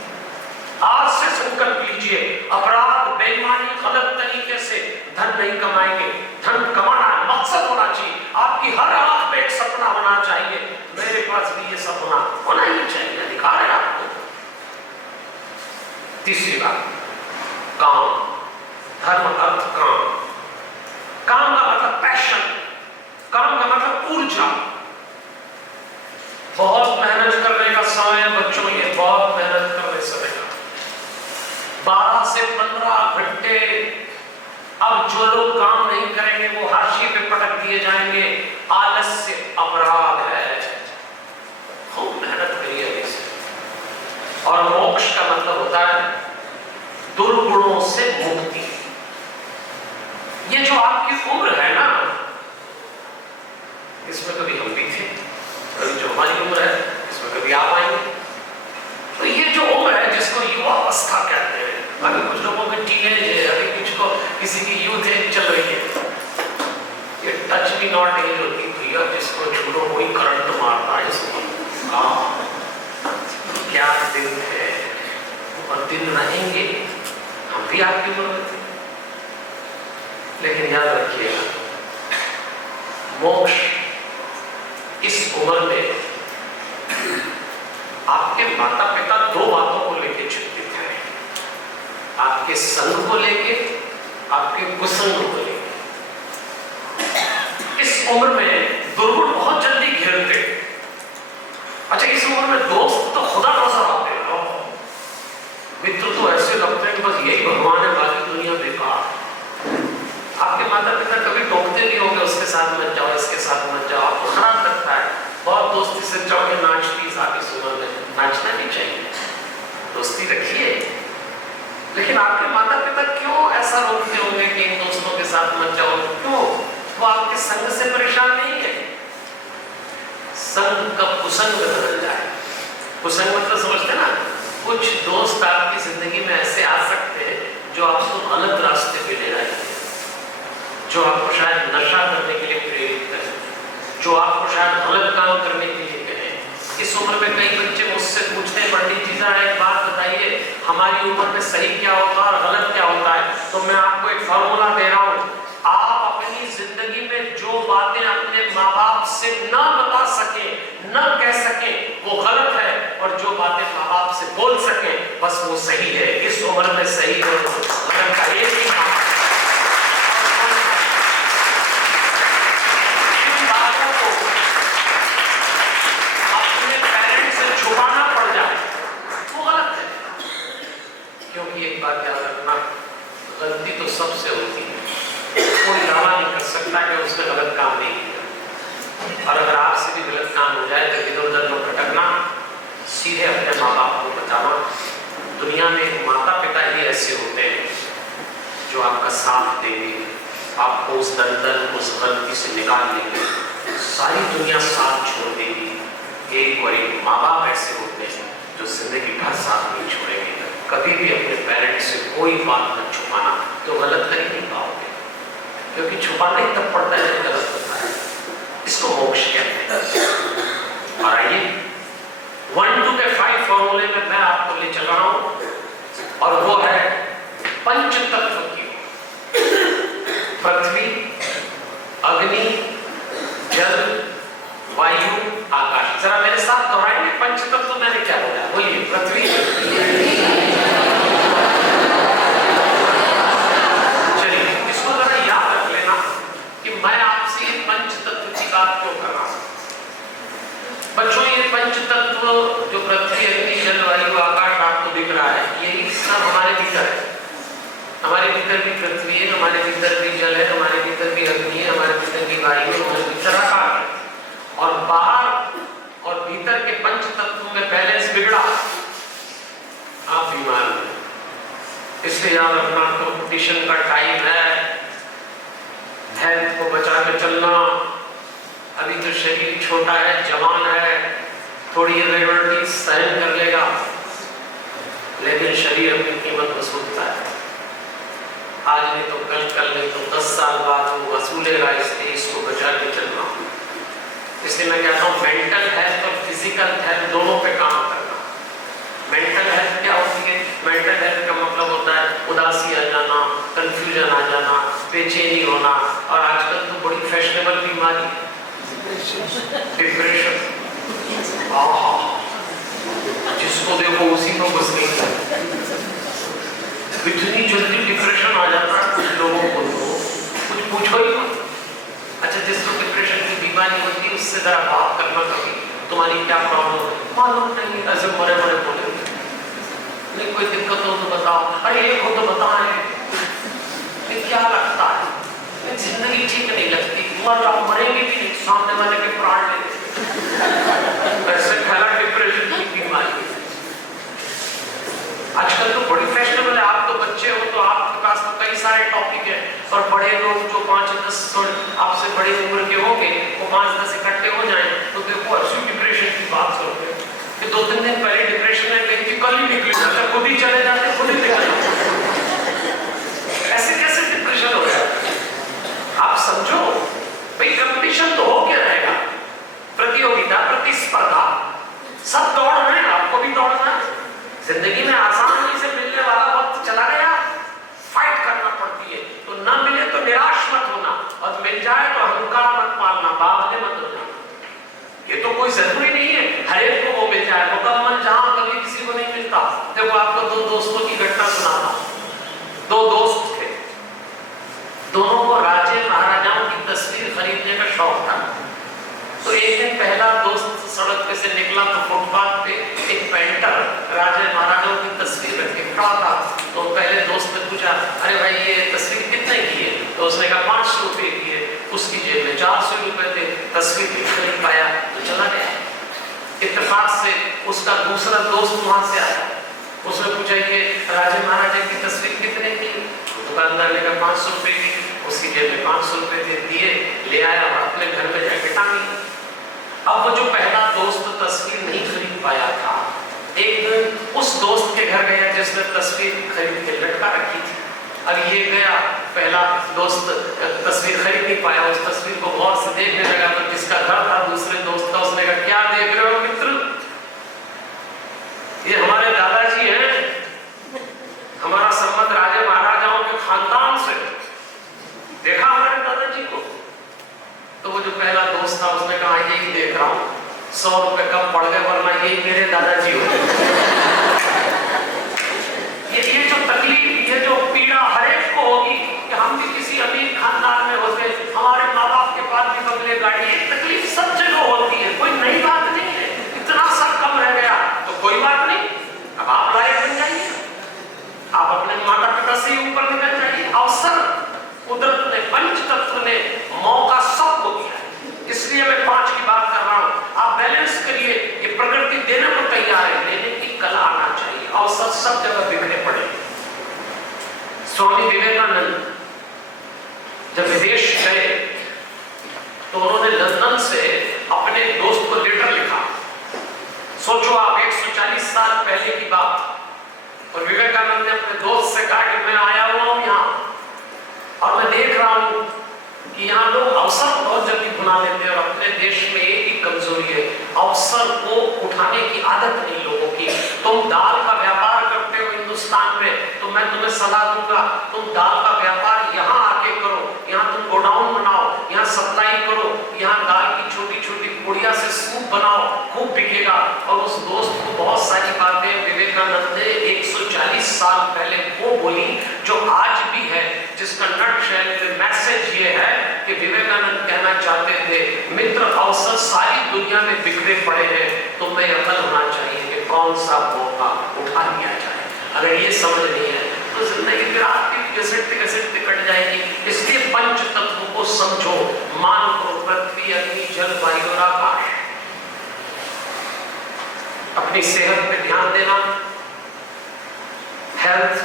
आज से संकल्प लीजिए, अपराध, बेईमानी, गलत तरीके से धन नहीं कमाएंगे। धन कमाना मकसद होना चाहिए। आपकी हर आंख में एक सपना होना चाहिए, मेरे पास भी ये सपना होना ही चाहिए, अधिकार है आपको। तीसरी बात, काम, धर्म, अर्थ, काम। काम का मतलब पैशन, काम का मतलब ऊर्जा। बहुत मेहनत करने का समय है बच्चों, ये बहुत मेहनत करने समय का 12 से 15 घंटे। अब जो लोग काम नहीं करेंगे वो हाशिए पे पटक दिए जाएंगे। आलस्य अपराध है। खूब मेहनत करिए इसे। और मोक्ष का मतलब होता है दुर्गुणों से मुक्ति। ये जो आपकी उम्र है ना, इसमें कभी हम भी थे, कभी जो हमारी उम्र है इसमें कभी आप आएंगे। तो ये जो उम्र है जिसको युवावस्था कहते हैं, अभी कुछ लोगों की टीनेज है, अभी कुछ को किसी की यूथ एज चल रही है। ये टच भी नॉट एज होती भैया, जिसको छूटो कोई करंट मारता है इसको। क्या दिन है, और दिन रहेंगे। हम भी आपकी उम्र में थे, लेकिन याद रखिएगा मोक्ष इस उम्र में आपके माता पिता दो बातों को लेकर चिंतित हैं, आपके संग को लेके, आपके कुसंग को लेके। इस उम्र में दुर्गुण बहुत जल्दी घेरते। अच्छा, इस उम्र में दोस्त तो खुदा नजर आते हैं, मित्र तो ऐसे लगते हैं बस यही भगवान है, बाकी दुनिया बेकार। आपके माता पिता कभी टोकते भी होंगे, उसके साथ मत जाओ, इसके साथ मत जाओ, आपको खराब लगता है। बहुत दोस्ती से जाओगे, नाचती साथ इस उम्र में नाचना नहीं चाहिए, दोस्ती रखिए। लेकिन आपके माता पिता क्यों ऐसा रोकते होंगे कि इन दोस्तों के साथ मत जाओ? क्यों? वो आपके संग से परेशान नहीं है। संग का कुसंग बदल जाए। कुसंग मतलब समझते ना, कुछ दोस्त आपकी जिंदगी में ऐसे आ सकते हैं जो आपको गलत रास्ते पे ले जाएंगे, जो आपको शायद नशा करने के लिए प्रेरित करें, जो आपको शायद गलत काम करने के लिए कहें। इस उम्र में कई बच्चे मुझसे पूछते हैं, पंडित जी जरा एक बात बताइए, हमारी उम्र में सही क्या होता है और गलत क्या होता है? तो मैं आपको एक फॉर्मूला दे रहा हूं। आप अपनी जिंदगी में जो बातें अपने माँ बाप से न बता सके, न कह सके, वो गलत है, और जो बातें माँ बाप से बोल सके बस वो सही है। इस उम्र में सही और गलत का एक ही नाम। इन बातों को अपने पेरेंट्स से छुपाना पड़ जाए वो गलत है। क्योंकि एक बात याद रखना, गलती नहीं कर सकता कि उसने गलत काम नहीं किया। और अगर आपसे भी गलत काम हो जाए तो इधर उधर न भटकना, सीधे अपने माँ बाप को बताना। दुनिया में माता पिता ही ऐसे होते हैं जो आपका साथ देंगे, आपको उस दलदल, उस गलती से निकाल लेंगे, सारी दुनिया साथ छोड़ देगी। एक और एक माँ बाप ऐसे होते हैं जो जिंदगी भर साथ नहीं छोड़ेंगे। कभी भी अपने पेरेंट्स से कोई बात न छुपाना, तो गलत कर ही नहीं पाओगे, क्योंकि छुपाना ही तब पड़ता है जब गलत होता है। इसको मोक्ष कहते हैं। और आइए 1 2 के 5 फॉर्मूले में मैं आपको ले चल रहा हूं, और वो है पंच तत्व की। पृथ्वी, अग्नि, जल, वायु, आकाश। जरा मेरे साथ दोहराएंगे पंच तत्व मैंने क्या बोला? बोलिए। पृथ्वी, चलिए इसको जरा याद रख लेना कि मैं आपसे ये पंच तत्व की बात क्यों कर रहा हूं। बच्चों, ये पंच तत्व जो पृथ्वी, अग्नि, जल, वायु, आकाश आपको दिख रहा है, यही सब हमारे भीतर है। हमारे भीतर भी पृथ्वी है, हमारे भीतर भी जल है, हमारे भीतर भी अग्नि है, हमारे भीतर भी वायु है, हमारे भीतर आकाश है। और बाहर और भीतर के पंच तत्वों में बैलेंस बिगड़ा, आप बीमार हैं। इसलिए याद रखना, कंपटीशन का टाइम है, हेल्थ को बचा के चलना। अभी तो शरीर छोटा है, जवान है, थोड़ी इरेगुलरिटी सहन कर लेगा, लेकिन शरीर अपनी कीमत वसूलता है। आज नहीं तो कल नहीं तो 10 साल बाद वो वसूलेगा, इसलिए इसको बचा के चलना। इसलिए मैं कहता हूँ मेंटल हेल्थ और फिजिकल हेल्थ दोनों पे काम करना। मेंटल हेल्थ क्या होती है? मेंटल हेल्थ का मतलब होता है उदासी आ जाना, कंफ्यूजन आ जाना, बेचैनी होना, और आजकल तो बड़ी फैशनेबल बीमारी है डिप्रेशन। जिसको देखो उसी में घुस गई। इतनी जल्दी डिप्रेशन आ जाता है कुछ लोगों को, तो कुछ पूछो ही मत। अच्छा, जिसको डिप्रेशन की बीमारी होती है उससे जरा बात करना, कभी तुम्हारी क्या प्रॉब्लम है, मालूम नहीं, ऐसे बड़े बड़े बोले नहीं, कोई दिक्कत हो तो बताओ, अरे एक हो तो बताएं, क्या लगता है, जिंदगी ठीक नहीं लगती, मरेंगे भी नहीं, सामने वाले के प्राण लेंगे। ऐसे फैला डिप्रेशन की बीमारी। आजकल तो बड़ी फैशनेबल है। आप तो बच्चे हो तो आपके पास तो कई सारे टॉपिक हैं, और बड़े लोग जो 5-10 आपसे बड़े उम्र के होंगे, वो 5-10 इकट्ठे हो जाएं तो देखो ऐसी डिप्रेशन की बात करते हैं कि 2-3 दिन पहले डिप्रेशन में गई थी, कल ही निकली, तो खुद ही चले जाते, खुद ही निकल जाते। ऐसे कैसे डिप्रेशन हो गया? आप समझो भाई, कंपटीशन तो हो क्या रहेगा, प्रतियोगिता, प्रतिस्पर्धा, सब दौड़ रहे हैं, आपको भी दौड़ना है। जिंदगी में आसानी से मिलने वाला वक्त चला गया, फाइट करना पड़ती है। तो ना मिले तो निराश मत होना, और मिल जाए तो अहंकार मत पालना, बावले मत होना। ये तो कोई जरूरी नहीं है हर एक को वो मिल जाए मुकम्मल, जहां कभी किसी को नहीं मिलता। देखो आपको 2 दोस्तों की घटना सुनाता हूं। 2 दोस्त थे, दोनों को राजे महाराजाओं की तस्वीर खरीदने का शौक था। तो एक दिन पहला दोस्त सड़क पे से निकला तो फुटपाथ पे एक पेंटर राजे महाराजाओं की तस्वीर रख के खड़ा था। तो पहले दोस्त ने पूछा, अरे भाई ये तस्वीर कितने की है? तो उसने कहा 500 रुपए की है। उसकी जेब में 400 रुपए थे, तस्वीर खरीद पाया तो चला गया। इत्तेफाक से उसका दूसरा दोस्त वहां से आया, उसने पूछा कि राजे महाराजा की तस्वीर कितने की? दुकानदार ने कहा 500 रुपए की। उसकी जेब में 500 रुपए थे, दिए, ले आया और अपने घर में जाके टांगी। अब वो जो पहला दोस्त तस्वीर नहीं खरीद पाया था, एक दिन उस दोस्त के घर गया जिसने तस्वीर खरीद के लटका रखी थी। अब ये गया, पहला दोस्त तस्वीर खरीद नहीं पाया, उस तस्वीर को गौर से देखने लगा, तो जिसका घर था दूसरे दोस्त का, उसने कहा, क्या देख रहे हो मित्र, ये हमारे दादाजी हैं, हमारा संबंध राजे महाराजाओं के खानदान से, देखा हमारे दादाजी को? तो वो जो पहला दोस्त था उसने कहा, यही देख रहा हूं, 100 रुपए कम पड़ गए, वरना यही मेरे दादाजी होते। ये जो तकलीफ, ये जो पीड़ा हर एक को होगी कि हम भी किसी अमीर खानदान में होते, हमारे माँ बाप के पास भी बंगले गाड़ी, ये तकलीफ सब जगह होती है, कोई नई बात नहीं है। इतना सा कम रह गया तो कोई बात नहीं, अब आप लायक बन जाइए, आप अपने माता पिता से ऊपर निकल जाइए। अवसर कुदरत ने, पंच तत्व ने जब विदेश गए तो उन्होंने लंदन से अपने दोस्त को लेटर लिखा। सोचो आप, 140 साल पहले की बात। और विवेकानंद ने अपने दोस्त से कहा कि मैं आया हुआ हूं यहाँ और मैं देख रहा हूं कि यहाँ लोग अवसर को बहुत जल्दी भुला लेते हैं, और अपने देश में एक ही कमजोरी है, अवसर को उठाने की आदत नहीं लोगों की। तुम दाल का व्यापार करते हो हिंदुस्तान में, तो मैं तुम्हें सलाह दूंगा, तुम दाल का व्यापार यहाँ आके करो, यहाँ तुम गोडाउन बनाओ, यहाँ सप्लाई करो, यहाँ दाल की छोटी छोटी पुड़िया से सूप बनाओ, खूब बिकेगा। और उस दोस्त को बहुत सारी बातें विवेकानंद ने 140 साल पहले वो बोली जो आज भी है, जिसका नटशेल में मैसेज ये है कि विवेकानंद कहना चाहते थे, मित्र अवसर सारी दुनिया में बिखरे पड़े हैं, तो मैं अकल होना चाहिए कि कौन सा मौका उठा लिया जाए। अगर ये समझ नहीं है तो जिंदगी फिर आपकी घसीटते कट जाएगी। इसलिए पंच तत्वों को समझो, मान को पृथ्वी, अग्नि, जल, वायु और आकाश। अपनी सेहत पे ध्यान देना, हेल्थ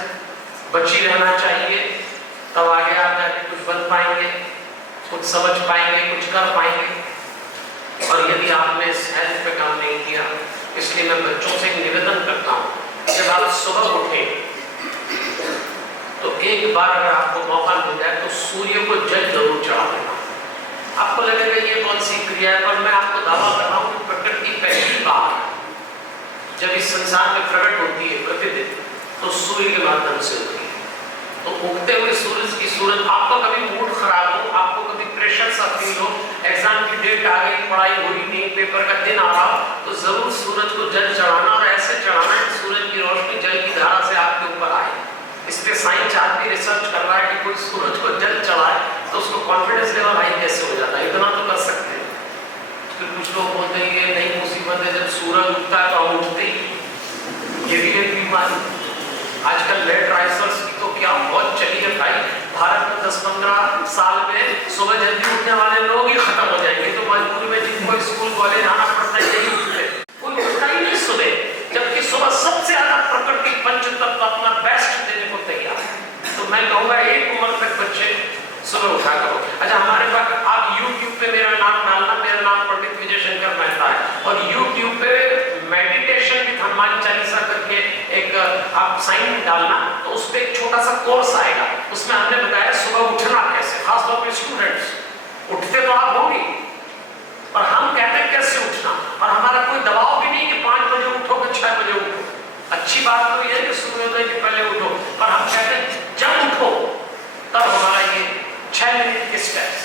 बची रहना चाहिए, तब आगे आप जाके कुछ बन पाएंगे, कुछ समझ पाएंगे, कुछ कर पाएंगे। और यदि आपने इस हेल्थ पे काम नहीं किया, इसलिए मैं बच्चों से एक निवेदन करता हूं, जब आप सुबह उठें तो एक बार अगर आपको मौका मिल जाए तो सूर्य को जल जरूर चढ़ा देना। आपको लगेगा ये कौन सी क्रिया है, पर मैं आपको दावा कर रहा हूं कि प्रकृति पहली बार जब इस संसार में प्रकट होती है प्रतिदिन, तो सूर्य के माध्यम से होती है। तो उगते हुए सूरज की सूरज, आपका कभी मूड खराब हो, आपको कभी प्रेशर सा फील हो, एग्जाम की डेट आ गई, पढ़ाई हुई नहीं, पेपर का दिन आ रहा हो, तो जरूर सूरज को जल चढ़ाना, और ऐसे चढ़ाना है सूरज की रोशनी जल की धारा से आपके ऊपर आए। इस पे साइंस आज भी रिसर्च कर रहा है कि कोई सूरज को जल चढ़ाए तो उसको कॉन्फिडेंस लेवल हाई कैसे हो जाता है। इतना तो कर सकते हैं। फिर कुछ लोग बोलते हैं ये नई मुसीबत है, जब सूरज उगता है तो हम उठते ही, ये भी एक बीमारी। आजकल लेट राइजर्स की तो क्या बहुत चली है भाई। भारत में 10-15 साल में सुबह जल्दी उठने वाले लोग ही खत्म हो जाएंगे, तो मजबूरी में जिनको स्कूल कॉलेज आना पड़ता है यही उठते, कोई उठता ही नहीं सुबह, जबकि सुबह सबसे ज्यादा प्रकृति पंचतत्व अपना बेस्ट देने को तैयार है। तो मैं कहूँगा एक उम्र तक बच्चे सुबह उठा करो। अच्छा, हमारे पास आप YouTube पे मेरा नाम डालना, मेरा नाम पंडित विजय शंकर मेहता है, और YouTube पे मेडिटेशन विद हनुमान चालीसा करके एक आप साइन डालना, तो उस पर एक छोटा सा कोर्स आएगा। उसमें हमने बताया सुबह उठना कैसे, खासतौर पर स्टूडेंट्स उठते तो आप होंगे, और हम कहते हैं कैसे उठना, और हमारा कोई दबाव भी नहीं कि 5 बजे उठो कि 6 बजे उठो। अच्छी बात तो यह है कि सूर्योदय के पहले उठो, पर हम कहते हैं जब उठो तब हमारा ये 6 मिनट के स्टेप्स,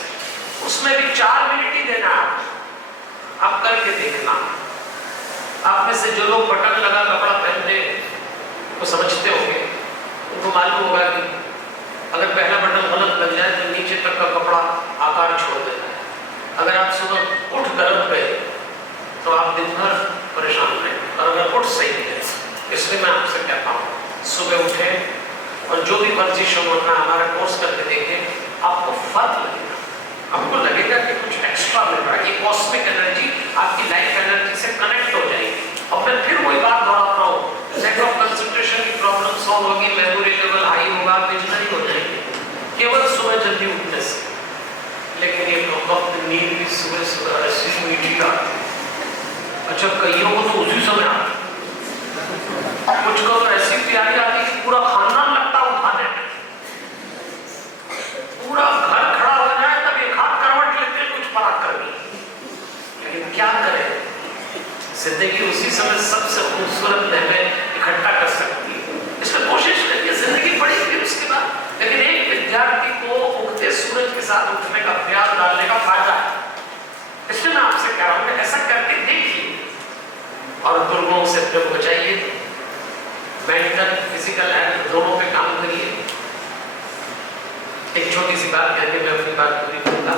उसमें भी 4 मिनट ही देना आप करके देखना। आप में से जो लोग बटन लगा कपड़ा पहनते वो समझते होंगे, उनको मालूम होगा कि अगर पहला बटन गलत लग जाए तो नीचे तक का कपड़ा आकार छोड़ देता है। अगर आप सुबह उठ गलत गए तो आप दिन भर परेशान रहेंगे, और अगर उठ सही है, इसलिए मैं आपसे कहता हूँ सुबह उठें और जो भी वर्जिश होना हमारा कोर्स करके देखें, आपको फर्क लगेगा, आपको लगेगा कि कुछ एक्स्ट्रा मिल रहा है। ये कॉस्मिक एनर्जी आपकी लाइफ एनर्जी से कनेक्ट हो जाएगी। और मैं फिर वही बात दोहराता हूँ, लैक ऑफ कंसंट्रेशन की प्रॉब्लम सॉल्व होगी, मेमोरी लेवल हाई होगा, विजनरी हो जाएगी केवल सुबह जल्दी उठने से। लेकिन ये वक्त नींद भी सुबह सुबह ऐसी मीठी आती है। अच्छा, कईयों को तो उसी समय आती, कुछ को तो ऐसी प्यारी आती कि पूरा खानदान लगता उठाने में, पूरा घर खड़ा हो जाए तब एक हाथ करवट लेते हैं कुछ पराग करनी। लेकिन क्या करें, जिंदगी उसी समय सबसे खूबसूरत लहरें इकट्ठा कर सकती है। इसमें कोशिश करिए, जिंदगी बड़ी फिर उसके बाद। लेकिन एक विद्यार्थी को उगते सूरज के साथ उठने का अभ्यास डालने का फायदा है। इसलिए मैं आपसे कह रहा हूं ऐसा करके देखिए और दुर्गुणों से अपने बचाइए। मेंटल फिजिकल हेल्थ दोनों पे काम करिए। एक छोटी सी बात कहते मैं अपनी बात पूरी करूंगा।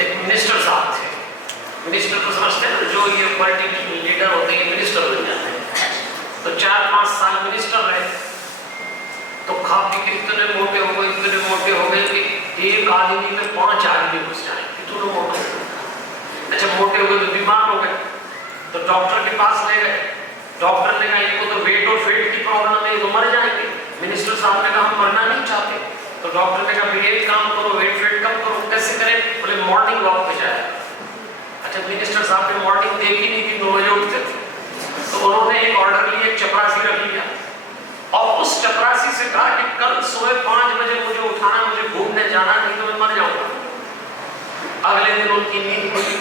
एक मिनिस्टर साहब थे, मिनिस्टर को समझते हैं जो ये पॉलिटिकल लीडर होते हैं मिनिस्टर बन जाते हैं। तो 4-5 साल मिनिस्टर रहे, तो खा पी के इतने मोटे हो गए कि एक आदमी में 5 आदमी घुस जाए, इतने मोटे। अच्छा, मोटे हो गए तो बीमार हो गए, तो डॉक्टर के पास ले गए। डॉक्टर ने कहा इनको तो वेट और फेट की प्रॉब्लम है, तो मर जाएंगे। मिनिस्टर साहब ने कहा हम मरना नहीं चाहते। तो डॉक्टर ने कहा भाई एक काम करो, वेट कम करो। कैसे करें? बोले मॉर्निंग वॉक पे जाए। अच्छा, मिनिस्टर साहब ने मॉर्निंग देखी नहीं थी, 9 बजे उठते थे, तो उन्होंने एक ऑर्डर लिए, एक चपरासी रख लिया और उस चपरासी से कहा कि कल सुबह 5 बजे मुझे उठाना, मुझे घूमने जाना, नहीं तो मैं मर जाऊंगा। अगले दिन उनकी नींद खुली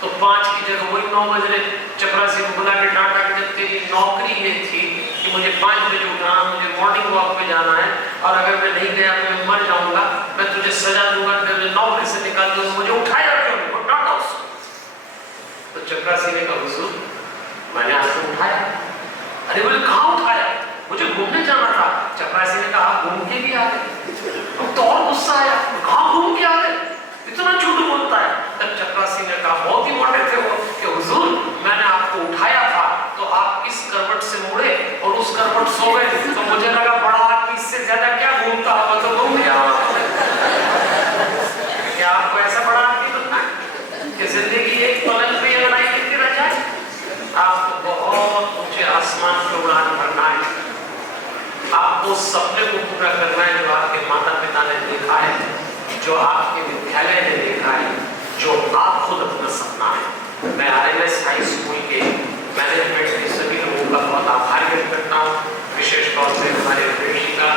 तो 5 की जगह वही 9 बजे चपरासी को बुला के डांटा कि जब तेरी नौकरी ये थी कि मुझे 5 बजे उठाना, मुझे मॉर्निंग वॉक पे जाना है और अगर मैं नहीं गया तो मैं मर जाऊंगा, मैं तुझे सजा दूंगा, तुझे नौकरी से निकाल दूंगा, मुझे उठाया क्यों नहीं? डांटा उसको। तो चपरासी ने कहा हुजूर मैंने आपको उठाया। अरे बोले कहाँ उठाया? मुझे घूमने जाना था। चपरासी ने कहा आप घूम के भी आ गए। अब तो और गुस्सा आया, कहाँ घूम के आ गए? इतना झूठ बोलता है। तब चपरासी ने कहा, बहुत ही मोटे थे वो, कि हुजूर मैंने आपको उठाया था तो आप इस करवट से मुड़े और उस करवट सो गए, तो मुझे लगा बड़ा आदमी इससे ज्यादा क्या घूमता होगा, तो घूम गया। क्या आपको ऐसा बड़ा आदमी बनना है कि जिंदगी एक पलंग पे लड़ाई करके रह जाए? आपको बहुत ऊंचे आसमान पे उड़ान भरना है। आपको सपने को पूरा करना है जो आपके माता पिता ने देखा है, जो आपके विद्यालय ने देखा है, जो आप खुद अपना सपना है। मैं आरएमएस हाई स्कूल के मैनेजमेंट के सभी लोगों का बहुत आभार व्यक्त करता हूँ, विशेष तौर से हमारे ऋषि का,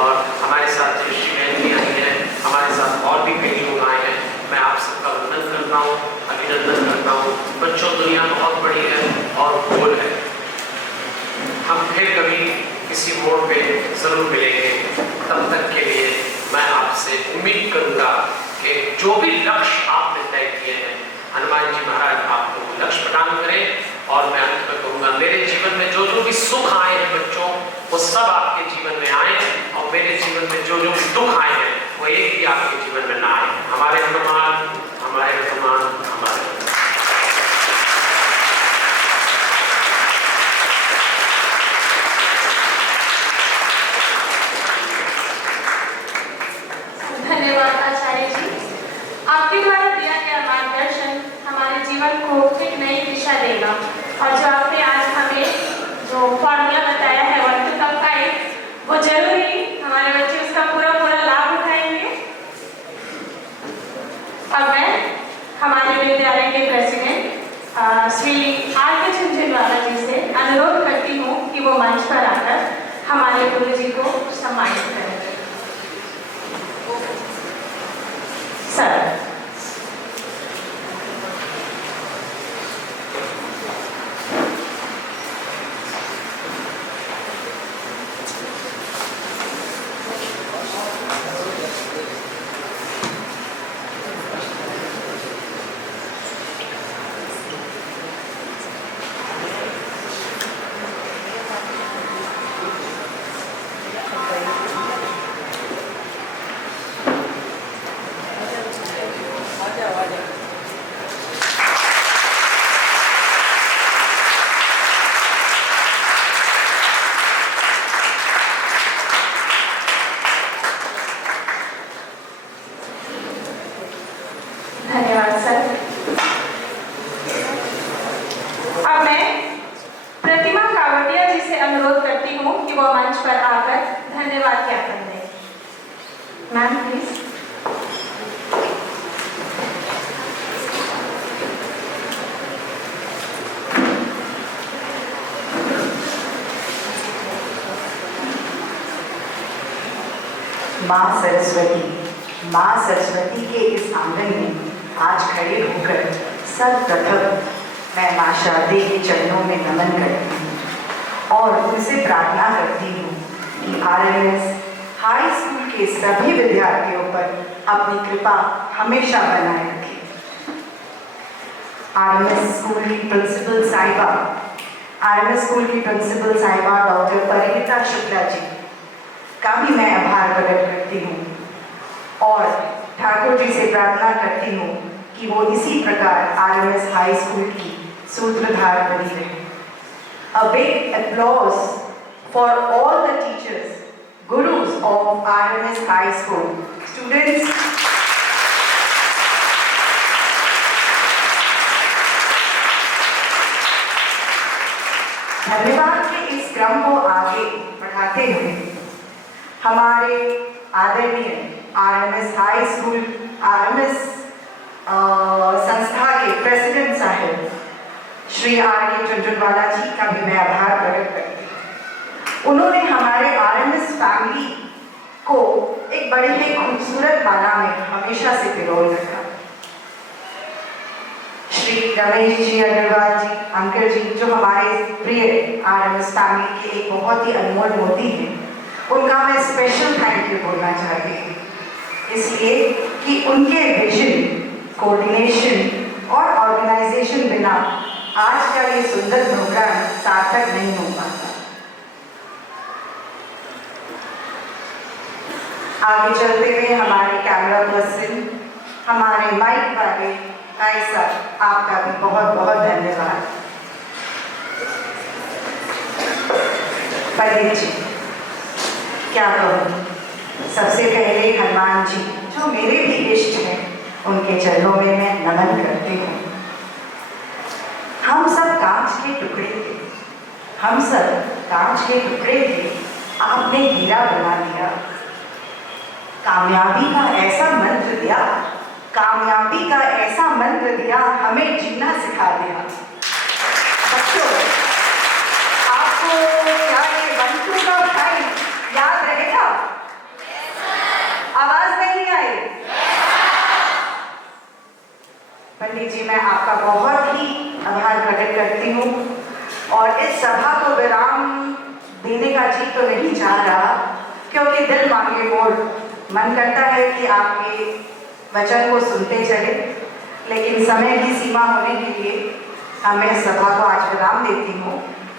और हमारे साथ ऋषि बहन भी आई है, हमारे साथ और भी कई लोग आए हैं। मैं आप सबका वंदन करता हूँ, अभिनंदन करता हूँ। बच्चों, दुनिया बहुत बड़ी है और गोल है। हम फिर कभी किसी मोड़ पे जरूर मिलेंगे। तब तक के लिए मैं आपसे उम्मीद करूंगा कि जो भी लक्ष्य आपने तय किए हैं, हनुमान जी महाराज आपको लक्ष्य प्रदान करें। और मैं अंत में कहूंगा, मेरे जीवन में जो जो भी सुख आए हैं बच्चों, वो सब आपके जीवन में आए, और मेरे जीवन में जो जो भी दुख आए हैं वो एक भी आपके जीवन में ना आए। हमारे हनुमान, हमारे हनुमान, हमारे आपके द्वारा दिया गया मार्गदर्शन हमारे जीवन को एक नई दिशा देगा। और जो आपने आज हमें जो फॉर्मूला बताया है 1 to 5, वो जरूर ही हमारे बच्चे उसका पूरा लाभ उठाएंगे। अब मैं हमारे विद्यालय के प्रेसिडेंट श्री आर.के. झुंझुनवाला जी से अनुरोध करती हूँ कि वो मंच पर आकर हमारे गुरु जी को सम्मानित करें। सर, धन्यवाद सर। अब मैं प्रतिमा कावड़िया जी से अनुरोध करती हूँ कि वो मंच पर आकर धन्यवाद ज्ञापन दें। Ma'am please. माँ सरस्वती के इस आंगन में आज खड़े होकर सर्वप्रथम मैं माँ शारदे के चरणों में नमन करती हूँ और उनसे प्रार्थना करती हूँ कि आरएमएस हाई स्कूल के सभी विद्यार्थियों पर अपनी कृपा हमेशा बनाए रखें। आरएमएस स्कूल की प्रिंसिपल साहिबा डॉक्टर परिणीता शुक्ला जी का भी मैं आभार प्रकट करती हूँ और ठाकुर जी से प्रार्थना करती हूँ कि वो इसी प्रकार आरएमएस हाई स्कूल की सूत्रधार बनी रहे। A big applause for all the teachers, gurus of RMS High School. Students, धन्यवाद के इस क्रम को आगे बढ़ाते हुए हमारे आदरणीय RMS हाई स्कूल RMS संस्था के प्रेसिडेंट साहब श्री R.K. झुनझुनवाला जी का भी मैं आभार प्रकट करती हूँ। उन्होंने हमारे RMS फैमिली को एक बड़ी ही खूबसूरत माला में हमेशा से पिरोल रखा। श्री रमेश जी अग्रवाल जी, अंकल जी, जो हमारे प्रिय RMS फैमिली के एक बहुत ही अनमोल मोती हैं, उनका मैं स्पेशल थैंक यू बोलना चाहती हूँ, इसलिए कि उनके विजन, कोऑर्डिनेशन और ऑर्गेनाइजेशन बिना आज का ये सुंदर प्रोग्राम सार्थक नहीं हो पाता। आगे चलते हुए हमारे कैमरा पर्सन, हमारे माइक वाले भाई साहब, आपका भी बहुत बहुत धन्यवाद। पंडित जी, क्या कहूँ, सबसे पहले हनुमान जी जो मेरे भी इष्ट हैं, उनके चरणों में मैं नमन करती हूँ। हम सब कांच के टुकड़े थे, हम सब कांच के टुकड़े थे, आपने हीरा बना दिया। कामयाबी का ऐसा मंत्र दिया, कामयाबी का ऐसा मंत्र दिया, हमें जीना सिखा दिया। बच्चों, आपको क्या ये 1 2 का फाइल याद रहेगा? आवाज नहीं आई। पंडित जी, मैं आपका बहुत ही आभार प्रकट करती हूँ और इस सभा को विराम देने का जी तो नहीं चाह रहा, क्योंकि दिल मांगे मोर, मन करता है कि आपके वचन को सुनते चले, लेकिन समय की सीमा होने के लिए मैं इस सभा को आज विराम देती हूँ।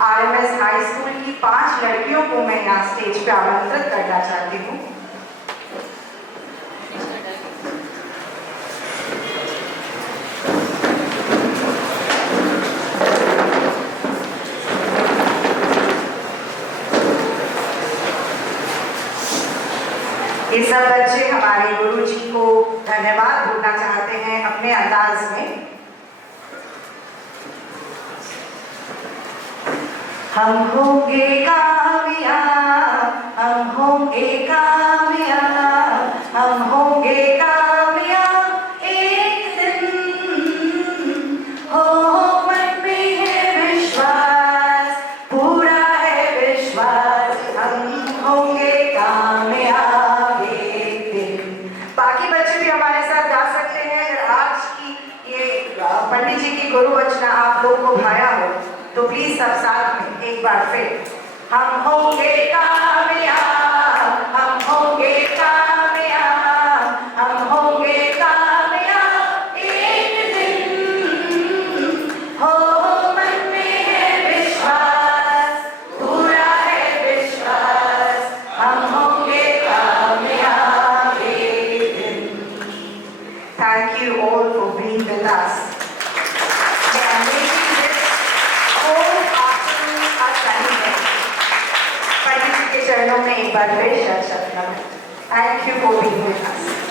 RMS हाई स्कूल की 5 लड़कियों को मैं यहाँ स्टेज पे आमंत्रित करना चाहती हूँ। ये सब बच्चे हमारे गुरु जी को धन्यवाद बोलना चाहते हैं अपने अंदाज में। हम होंगे कामयाब, हम होंगे कामयाब, हम होंगे कामयाब एक दिन। हो मन में है विश्वास, पूरा है विश्वास, हम होंगे कामयाब एक दिन। बाकी बच्चे भी हमारे साथ गा सकते हैं। अगर आज की ये पंडित जी की गुरु वचना आप लोगों को भाया हो तो प्लीज सब साथ में एक बार फिर, हम होंगे कामयाब, हम होंगे कामयाब, हम होंगे कामयाब एक दिन। हो मन में है विश्वास, पूरा है विश्वास, हम होंगे कामयाब एक दिन। Thank you all for being with us. चरणों में एक बार फिर शब्द। Thank you for being with us.